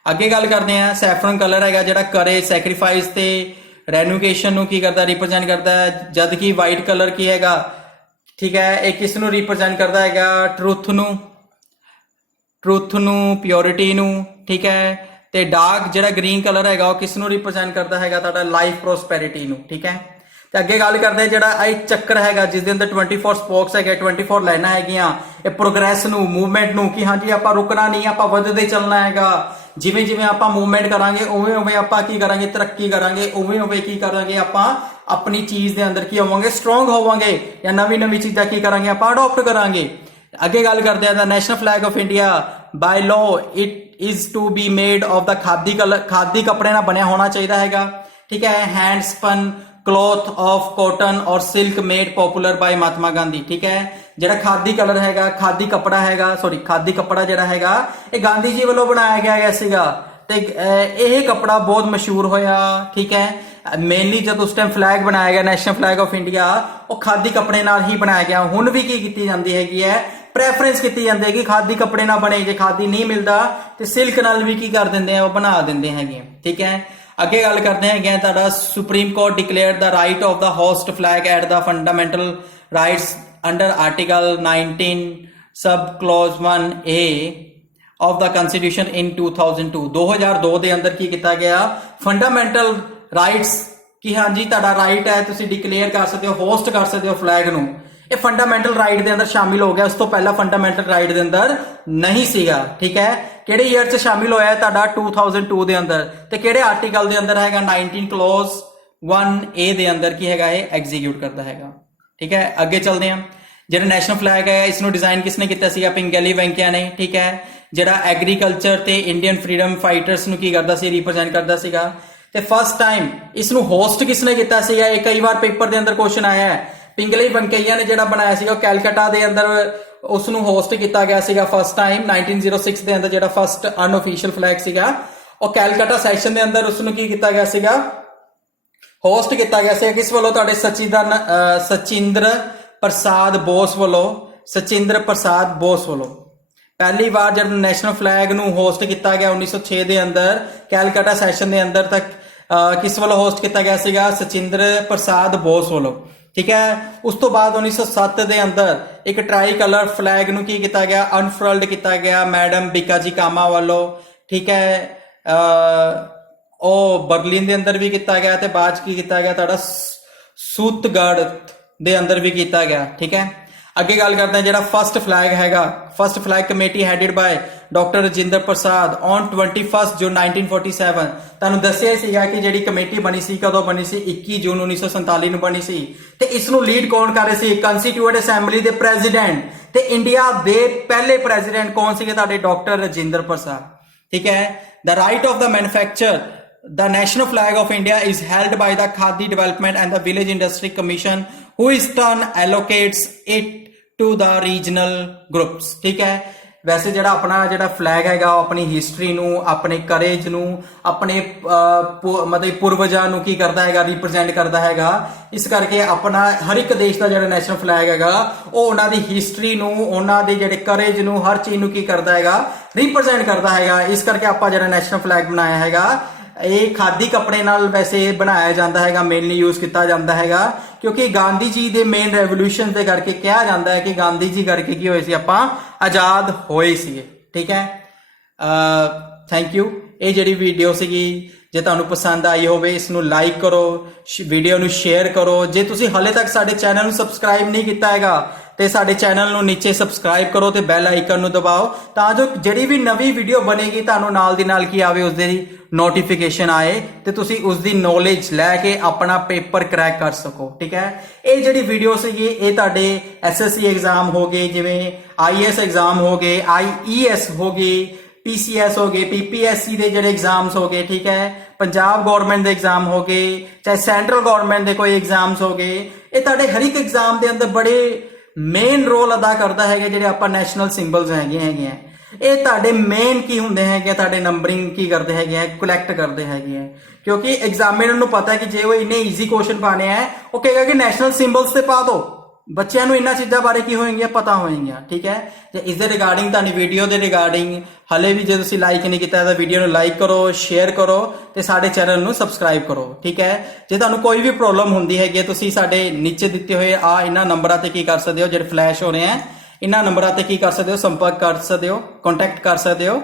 ਅੱਗੇ ਗੱਲ ਕਰਦੇ ਆ, ਸੈਫਰਨ ਕਲਰ ਹੈਗਾ ਜਿਹੜਾ ਕਰੇਜ, ਸੈਕਰੀਫਾਈਸ ਤੇ ਰੈਨੂਕੇਸ਼ਨ ਨੂੰ ਕੀ ਕਰਦਾ, ਰਿਪਰੈਜ਼ੈਂਟ ਕਰਦਾ ਹੈ। ਜਦ ਕਿ ਵਾਈਟ ਕਲਰ ਕੀ ਹੈਗਾ, ਠੀਕ ਹੈ, ਇਹ ਕਿਸ ਨੂੰ ਰਿਪਰੈਜ਼ੈਂਟ ਕਰਦਾ ਹੈਗਾ, ਟਰੂਥ ਨੂੰ, ਪਿਓਰਿਟੀ ਨੂੰ, ਠੀਕ ਹੈ। ਤੇ ਡਾਰਕ ਜਿਹੜਾ ਗ੍ਰੀਨ ਕਲਰ ਹੈਗਾ ਉਹ ਕਿਸ ਨੂੰ ਰਿਪਰੈਜ਼ੈਂਟ ਕਰਦਾ ਹੈਗਾ, ਤੁਹਾਡਾ ਲਾਈਫ ਪ੍ਰੋਸਪੈਰਿਟੀ ਨੂੰ, ਠੀਕ ਹੈ। ਤੇ ਅੱਗੇ ਗੱਲ ਕਰਦੇ ਆ, ਜਿਹੜਾ ਇਹ ਚੱਕਰ ਹੈਗਾ ਜਿਸ ਦੇ ਅੰਦਰ 24 ਸਪੋਕਸ ਹੈਗੇ, 24 ਲਾਈਨਾਂ ਹੈਗੀਆਂ, ਇਹ ਪ੍ਰੋਗਰੈਸ ਨੂੰ, ਮੂਵਮੈਂਟ ਨੂੰ, ਕਿ ਹਾਂਜੀ ਆਪਾਂ ਰੁਕਣਾ ਨਹੀਂ, ਆਪਾਂ ਵੱਧਦੇ ਚੱਲਣਾ ਹੈਗਾ। ਜਿਵੇਂ ਜਿਵੇਂ ਆਪਾਂ ਮੂਵਮੈਂਟ ਕਰਾਂਗੇ ਉਵੇਂ ਉਵੇਂ ਆਪਾਂ ਕੀ ਕਰਾਂਗੇ, ਤਰੱਕੀ ਕਰਾਂਗੇ, ਉਵੇਂ ਉਵੇਂ ਕੀ ਕਰਾਂਗੇ, ਆਪਾਂ ਆਪਣੀ ਚੀਜ਼ ਦੇ ਅੰਦਰ ਕੀ ਹੋਵਾਂਗੇ, ਸਟਰੋਂਗ ਹੋਵਾਂਗੇ, ਜਾਂ ਨਵੀਂ ਚੀਜ਼ਾਂ ਕੀ ਕਰਾਂਗੇ, ਆਪਾਂ ਅਡਾਪਟ ਕਰਾਂਗੇ। ਅੱਗੇ ਗੱਲ ਕਰਦੇ ਆ, the national flag of India by law it is to be made of the khadi ਕੱਪੜੇ ਨਾਲ ਬਣਿਆ ਹੋਣਾ ਚਾਹੀਦਾ ਹੈਗਾ, ਠੀਕ ਹੈ। Hand spun cloth of cotton ਔਰ silk made popular by Mahatma Gandhi, ਠੀਕ ਹੈ। ਜਿਹੜਾ ਖਾਦੀ ਕਲਰ ਹੈਗਾ, ਖਾਦੀ ਕੱਪੜਾ ਜਿਹੜਾ ਹੈਗਾ ਇਹ ਗਾਂਧੀ ਜੀ ਵੱਲੋਂ ਬਣਾਇਆ ਗਿਆ ਸੀਗਾ ਤੇ ਇਹ ਕੱਪੜਾ ਬਹੁਤ ਮਸ਼ਹੂਰ ਹੋਇਆ, ਠੀਕ ਹੈ। ਮੇਨਲੀ ਜਦ ਉਸ ਟਾਈਮ ਫਲੈਗ ਬਣਾਇਆ ਗਿਆ ਨੈਸ਼ਨਲ ਫਲੈਗ ਆਫ ਇੰਡੀਆ, ਉਹ ਖਾਦੀ ਕੱਪੜੇ ਨਾਲ ਹੀ ਬਣਾਇਆ ਗਿਆ। ਹੁਣ ਵੀ ਕੀ ਕੀਤੀ ਜਾਂਦੀ ਹੈਗੀ ਹੈ, ਪ੍ਰੈਫਰੈਂਸ ਕੀਤੀ ਜਾਂਦੀ ਹੈ ਕਿ ਖਾਦੀ ਕੱਪੜੇ ਨਾਲ ਬਣੇ, ਜੇ ਖਾਦੀ ਨਹੀਂ ਮਿਲਦਾ ਤੇ ਸਿਲਕ ਨਾਲ ਵੀ ਕੀ ਕਰ ਦਿੰਦੇ ਆ, ਉਹ ਬਣਾ ਦਿੰਦੇ ਹੈਗੇ, ਠੀਕ ਹੈ। ਅੱਗੇ ਗੱਲ ਕਰਦੇ ਹੈਗੇ ਤੁਹਾਡਾ supreme court declared the right of the host flag at the fundamental rights under article 19 sub clause 1A of the constitution in 2002 ਦੇ ਅੰਦਰ ਕੀ ਕੀਤਾ ਗਿਆ, ਫੰਡਾਮੈਂਟਲ ਰਾਈਟਸ ਕਿ ਹਾਂਜੀ ਤੁਹਾਡਾ ਰਾਈਟ ਹੈ, ਤੁਸੀਂ ਡਿਕਲੇਅਰ ਕਰ ਸਕਦੇ ਹੋ, ਹੋਸਟ ਕਰ ਸਕਦੇ ਹੋ ਫਲੈਗ ਨੂੰ। ਇਹ ਫੰਡਾਮੈਂਟਲ ਰਾਈਟ ਦੇ ਅੰਦਰ ਸ਼ਾਮਿਲ ਹੋ ਗਿਆ, ਉਸ ਤੋਂ ਪਹਿਲਾਂ ਫੰਡਾਮੈਂਟਲ ਰਾਈਟ ਦੇ ਅੰਦਰ ਨਹੀਂ ਸੀਗਾ, ਠੀਕ ਹੈ। ਕਿਹੜੇ ਈਅਰ 'ਚ ਸ਼ਾਮਿਲ ਹੋਇਆ ਤੁਹਾਡਾ 2002 ਦੇ ਅੰਦਰ, ਤੇ ਕਿਹੜੇ ਆਰਟੀਕਲ ਦੇ ਅੰਦਰ ਹੈਗਾ 19 ਕਲੌਜ਼ 1A ਦੇ ਅੰਦਰ ਕੀ ਹੈਗਾ ਇਹ ਐਗਜ਼ੀਕਿਊਟ ਕਰਦਾ ਹੈਗਾ, ਠੀਕ ਹੈ। ਅੱਗੇ ਚੱਲਦੇ ਹਾਂ, ਜਿਹੜਾ ਨੈਸ਼ਨਲ ਫਲੈਗ ਹੈ ਇਸ ਨੂੰ ਡਿਜ਼ਾਈਨ ਕਿਸਨੇ ਕੀਤਾ ਸੀਗਾ, ਪਿੰਗਲੀ ਵੈਂਕਈਆ ਨੇ, ਠੀਕ ਹੈ। ਜਿਹੜਾ ਐਗਰੀਕਲਚਰ ਤੇ ਇੰਡੀਅਨ ਫਰੀडम ਫਾਈਟਰਸ ਨੂੰ ਕੀ ਕਰਦਾ ਸੀ, ਰਿਪਰੈਜ਼ੈਂਟ ਕਰਦਾ ਸੀਗਾ। ਤੇ ਫਸਟ ਟਾਈਮ ਇਸ ਨੂੰ ਹੋਸਟ ਕਿਸਨੇ ਕੀਤਾ ਸੀਗਾ, ਇਹ ਕਈ ਵਾਰ ਪੇਪਰ ਦੇ ਅੰਦਰ ਕੁਐਸਚਨ ਆਇਆ ਹੈ। ਪਿੰਗਲੀ ਵੈਂਕਈਆ ਨੇ ਜਿਹੜਾ ਬਣਾਇਆ ਸੀਗਾ ਉਹ ਕੈਲਕਟਾ ਦੇ ਅੰਦਰ ਉਸ ਨੂੰ ਹੋਸਟ ਕੀਤਾ ਗਿਆ ਸੀਗਾ ਫਸਟ ਟਾਈਮ 1906 ਦੇ ਅੰਦਰ। ਜਿਹੜਾ ਫਸਟ ਅਨਆਫੀਸ਼ੀਅਲ ਫਲੈਗ ਸੀਗਾ ਉਹ ਕੈਲਕਟਾ ਸੈਸ਼ਨ ਦੇ ਅੰਦਰ ਉਸ ਨੂੰ ਕੀ ਕੀਤਾ ਗਿਆ ਸੀਗਾ, ਹੋਸਟ ਕੀਤਾ ਗਿਆ ਸੀ। ਕਿਸ ਵੱਲੋਂ? ਤੁਹਾਡੇ ਸਚਿੰਦਰ ਪ੍ਰਸਾਦ ਬੋਸ ਵੱਲੋਂ। ਸਚਿੰਦਰ ਪ੍ਰਸਾਦ ਬੋਸ ਵੱਲੋਂ ਪਹਿਲੀ ਵਾਰ ਜਦ ਨੈਸ਼ਨਲ ਫਲੈਗ ਨੂੰ ਹੋਸਟ ਕੀਤਾ ਗਿਆ 1906 ਦੇ ਅੰਦਰ ਕੈਲਕਟਾ ਸੈਸ਼ਨ ਦੇ ਅੰਦਰ, ਤੱਕ ਕਿਸ ਵੱਲੋਂ ਹੋਸਟ ਕੀਤਾ ਗਿਆ ਸੀਗਾ? ਸਚਿੰਦਰ ਪ੍ਰਸਾਦ ਬੋਸ ਵੱਲੋਂ। ਠੀਕ ਹੈ। ਉਸ ਤੋਂ ਬਾਅਦ 1907 ਦੇ ਅੰਦਰ ਇੱਕ ਟ੍ਰਾਈ ਕਲਰ ਫਲੈਗ ਨੂੰ ਕੀ ਕੀਤਾ ਗਿਆ? ਅਨਫਰਲਡ ਕੀਤਾ ਗਿਆ ਮੈਡਮ ਬਿਕਾਜੀ ਕਾਮਾ ਵੱਲੋਂ। ਠੀਕ ਹੈ। ਉਹ ਬਰਲਿਨ ਦੇ ਅੰਦਰ ਵੀ ਕੀਤਾ ਗਿਆ ਤੇ ਬਾਅਦ ਚ ਕੀ ਕੀਤਾ ਗਿਆ ਤੁਹਾਡਾ ਸੂਤਗੜ੍ਹ ਦੇ ਅੰਦਰ ਵੀ ਕੀਤਾ ਗਿਆ। ਠੀਕ ਹੈ। ਅੱਗੇ ਗੱਲ ਕਰਦੇ ਹਾਂ ਜਿਹੜਾ ਫਸਟ ਫਲੈਗ ਹੈਗਾ, first flag committee headed ਬਾय doctor Rajinder Prasad on 21 ਜੂਨ 1947। ਤੁਹਾਨੂੰ ਦੱਸਿਆ ਸੀਗਾ ਕਿ ਜਿਹੜੀ ਕਮੇਟੀ ਬਣੀ ਸੀ ਕਦੋਂ ਬਣੀ ਸੀ? 21 ਜੂਨ 1947 ਨੂੰ ਬਣੀ ਸੀ। ਤੇ ਇਸ ਨੂੰ ਲੀਡ ਕੌਣ ਕਰ ਰਹੇ ਸੀ? ਕੰਸਟੀਟਿਊਐਂਟ ਅਸੈਂਬਲੀ ਦੇ ਪ੍ਰੈਜ਼ੀਡੈਂਟ ਤੇ ਇੰਡੀਆ ਦੇ ਪਹਿਲੇ ਪ੍ਰੈਜ਼ੀਡੈਂਟ ਕੌਣ ਸੀਗੇ? ਤੁਹਾਡੇ ਡਾਕਟਰ ਰਜਿੰਦਰ ਪ੍ਰਸਾਦ। ਠੀਕ ਹੈ। The right of the manufacture the national flag of India is held by the Khadi Development and the Village Industry Commission, who in turn allocates it to the regional groups। ठीक है। ਵੈਸੇ ਜਿਹੜਾ ਆਪਣਾ ਜਿਹੜਾ flag ਹੈਗਾ ਉਹ ਆਪਣੀ history ਨੂੰ, ਆਪਣੇ ਕਰੇਜ ਨੂੰ, ਆਪਣੇ ਮਤਲਬ ਪੂਰਵਜਾਂ ਨੂੰ ਕੀ ਕਰਦਾ ਹੈਗਾ? ਰਿਪਰੈਜ਼ੈਂਟ ਕਰਦਾ ਹੈਗਾ। ਇਸ ਕਰਕੇ ਆਪਣਾ ਹਰ ਇੱਕ ਦੇਸ਼ ਦਾ ਜਿਹੜਾ ਨੈਸ਼ਨਲ ਫਲੈਗ ਹੈਗਾ ਉਹ ਉਹਨਾਂ ਦੀ ਹਿਸਟਰੀ ਨੂੰ, ਉਹਨਾਂ ਦੇ ਜਿਹੜੇ ਕਰੇਜ ਨੂੰ, ਹਰ ਚੀਜ਼ ਨੂੰ ਕੀ ਕਰਦਾ ਹੈਗਾ? ਰਿਪਰੈਜ਼ੈਂਟ ਕਰਦਾ ਹੈਗਾ। ਇਸ ਕਰਕੇ ਆਪਾਂ ਜਿਹੜਾ ਨੈਸ਼ਨਲ ਫਲੈਗ ਬਣਾਇਆ ਹੈਗਾ ਇਹ ਖਾਦੀ ਕੱਪੜੇ ਨਾਲ ਵੈਸੇ ਬਣਾਇਆ ਜਾਂਦਾ ਹੈਗਾ, ਮੇਨਲੀ ਯੂਜ਼ ਕੀਤਾ ਜਾਂਦਾ ਹੈਗਾ ਕਿਉਂਕਿ ਗਾਂਧੀ ਜੀ ਦੇ ਮੇਨ ਰੈਵੋਲੂਸ਼ਨ ਦੇ ਕਰਕੇ ਕਿਹਾ ਜਾਂਦਾ ਹੈ ਕਿ ਗਾਂਧੀ ਜੀ ਕਰਕੇ ਕੀ ਹੋਏ ਸੀ? ਆਪਾਂ ਆਜ਼ਾਦ ਹੋਏ ਸੀਗੇ। ਠੀਕ ਹੈ। Thank you. ਇਹ ਜਿਹੜੀ ਵੀਡੀਓ ਸੀਗੀ ਜੇ ਤੁਹਾਨੂੰ ਪਸੰਦ ਆਈ ਹੋਵੇ ਇਸ ਨੂੰ ਲਾਈਕ ਕਰੋ, ਵੀਡੀਓ ਨੂੰ ਸ਼ੇਅਰ ਕਰੋ। ਜੇ ਤੁਸੀਂ ਹਾਲੇ ਤੱਕ ਸਾਡੇ ਚੈਨਲ ਨੂੰ ਸਬਸਕ੍ਰਾਈਬ ਨਹੀਂ ਕੀਤਾ ਹੈਗਾ ਤੇ ਸਾਡੇ ਚੈਨਲ ਨੂੰ ਨੀਚੇ ਸਬਸਕ੍ਰਾਈਬ ਕਰੋ ਤੇ ਬੈਲ ਆਈਕਨ ਨੂੰ ਦਬਾਓ ਤਾਂ ਜੋ ਜਿਹੜੀ ਵੀ ਨਵੀਂ ਵੀਡੀਓ ਬਣੇਗੀ ਤੁਹਾਨੂੰ ਨਾਲ ਦੀ ਨਾਲ ਕੀ ਆਵੇ, ਉਸ ਦੀ ਨੋਟੀਫਿਕੇਸ਼ਨ ਆਏ ਤੇ ਤੁਸੀਂ ਉਸ ਦੀ ਨੌਲੇਜ ਲੈ ਕੇ ਆਪਣਾ ਪੇਪਰ ਕਰੈਕ ਕਰ ਸਕੋ। ਠੀਕ ਹੈ। ਇਹ ਜਿਹੜੀ ਵੀਡੀਓ ਸੀਗੀ ਇਹ ਤੁਹਾਡੇ ਐਸਐਸਸੀ ਐਗਜ਼ਾਮ ਹੋ ਗਏ, ਜਿਵੇਂ ਆਈਐਸ ਐਗਜ਼ਾਮ ਹੋ ਗਏ, ਆਈਈਐਸ ਹੋ ਗਈ, ਪੀਸੀਐਸ ਹੋ ਗਏ, ਪੀਪੀਐਸਸੀ ਦੇ ਜਿਹੜੇ ਐਗਜ਼ਾਮਸ ਹੋ ਗਏ। ਠੀਕ ਹੈ। ਪੰਜਾਬ ਗਵਰਨਮੈਂਟ ਦੇ ਐਗਜ਼ਾਮ ਹੋ ਗਏ, ਚਾਹੇ ਸੈਂਟਰਲ ਗਵਰਨਮੈਂਟ ਦੇ ਕੋਈ ਐਗਜ਼ਾਮਸ ਹੋ ਗਏ, ਇਹ ਤੁਹਾਡੇ ਹਰ ਇੱਕ ਐਗਜ਼ਾਮ ਦੇ ਅੰਦਰ ਬੜੇ ਮੇਨ ਰੋਲ ਅਦਾ ਕਰਦਾ ਹੈਗਾ। ਜਿਹੜੇ ਆਪਾਂ ਨੈਸ਼ਨਲ ਸਿੰਬਲਸ ਹੈਗੇ ਆ ਇਹ ਤੁਹਾਡੇ ਮੇਨ ਕੀ ਹੁੰਦੇ ਹੈਗੇ? ਤੁਹਾਡੇ ਨੰਬਰਿੰਗ ਕੀ ਕਰਦੇ ਹੈਗੇ ਆ? ਕਲੈਕਟ ਕਰਦੇ ਹੈਗੇ ਆ ਕਿਉਂਕਿ ਐਗਜ਼ਾਮੀਨਰ ਨੂੰ ਪਤਾ ਹੈ ਕਿ ਜੇ ਉਹ ਇੰਨੇ ਈਜ਼ੀ ਕੁਐਸਚਨ ਪਾਣੇ ਆ ਉਹ ਕਹੇਗਾ ਕਿ ਨੈਸ਼ਨਲ ਸਿੰਬਲਸ ਤੇ ਪਾ ਦੋ। ਬੱਚਿਆਂ ਨੂੰ ਇਹਨਾਂ ਚੀਜ਼ਾਂ ਬਾਰੇ ਕੀ ਹੋਣਗੀਆਂ? ਪਤਾ ਹੋਣਗੀਆਂ। ਠੀਕ ਹੈ। ਤੇ ਇਸ ਦੇ ਰਿਗਾਰਡਿੰਗ ਤੁਹਾਨੂੰ ਵੀਡੀਓ ਦੇ ਰਿਗਾਰਡਿੰਗ ਹਲੇ ਵੀ ਜੇ ਤੁਸੀਂ ਲਾਈਕ ਨਹੀਂ ਕੀਤਾ ਤਾਂ ਵੀਡੀਓ ਨੂੰ ਲਾਈਕ ਕਰੋ, ਸ਼ੇਅਰ ਕਰੋ ਤੇ ਸਾਡੇ ਚੈਨਲ ਨੂੰ ਸਬਸਕ੍ਰਾਈਬ ਕਰੋ। ਠੀਕ ਹੈ। ਜੇ ਤੁਹਾਨੂੰ ਕੋਈ ਵੀ ਪ੍ਰੋਬਲਮ ਹੁੰਦੀ ਹੈਗੀ ਤੁਸੀਂ ਸਾਡੇ ਨੀਚੇ ਦਿੱਤੇ ਹੋਏ ਇਹਨਾਂ ਨੰਬਰਾਂ ਤੇ ਕੀ ਕਰ ਸਕਦੇ ਹੋ, ਜਿਹੜੇ ਫਲੈਸ਼ ਹੋ ਰਹੇ ਆ ਇਹਨਾਂ ਨੰਬਰਾਂ ਤੇ ਕੀ ਕਰ ਸਕਦੇ ਹੋ? ਸੰਪਰਕ ਕਰ ਸਕਦੇ ਹੋ, ਕੰਟੈਕਟ ਕਰ ਸਕਦੇ ਹੋ।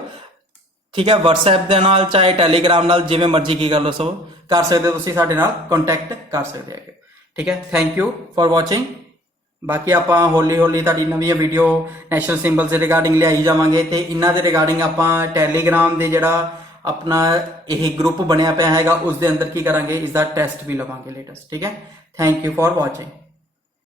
ਠੀਕ ਹੈ। WhatsApp ਦੇ ਨਾਲ ਚਾਹੇ ਟੈਲੀਗ੍ਰਾਮ ਨਾਲ ਜਿਵੇਂ ਮਰਜ਼ੀ ਕੀ ਕਰ ਲਓ ਸੋ ਕਰ ਸਕਦੇ ਹੋ, ਤੁਸੀਂ ਸਾਡੇ ਨਾਲ ਕੰਟੈਕਟ ਕਰ ਸਕਦੇ ਹੈਗੇ। ਠੀਕ ਹੈ। Thank you for watching. ਬਾਕੀ ਆਪਾਂ ਹੌਲੀ ਹੌਲੀ ਤੁਹਾਡੀ ਨਵੀਂ ਵੀਡੀਓ ਨੈਸ਼ਨਲ ਸਿੰਬਲਸ ਦੇ ਰਿਗਾਰਡਿੰਗ ਲਿਆਈ ਜਾਵਾਂਗੇ ਤੇ ਇਹਨਾਂ ਦੇ ਰਿਗਾਰਡਿੰਗ ਆਪਾਂ ਟੈਲੀਗ੍ਰਾਮ ਦੇ ਜਿਹੜਾ ਆਪਣਾ ਇਹ ਗਰੁੱਪ ਬਣਿਆ ਪਿਆ ਹੈਗਾ ਉਸ ਦੇ ਅੰਦਰ ਕੀ ਕਰਾਂਗੇ? ਇਸ ਦਾ ਟੈਸਟ ਵੀ ਲਵਾਂਗੇ ਲੇਟੈਸਟ। ਠੀਕ ਹੈ। Thank you for watching.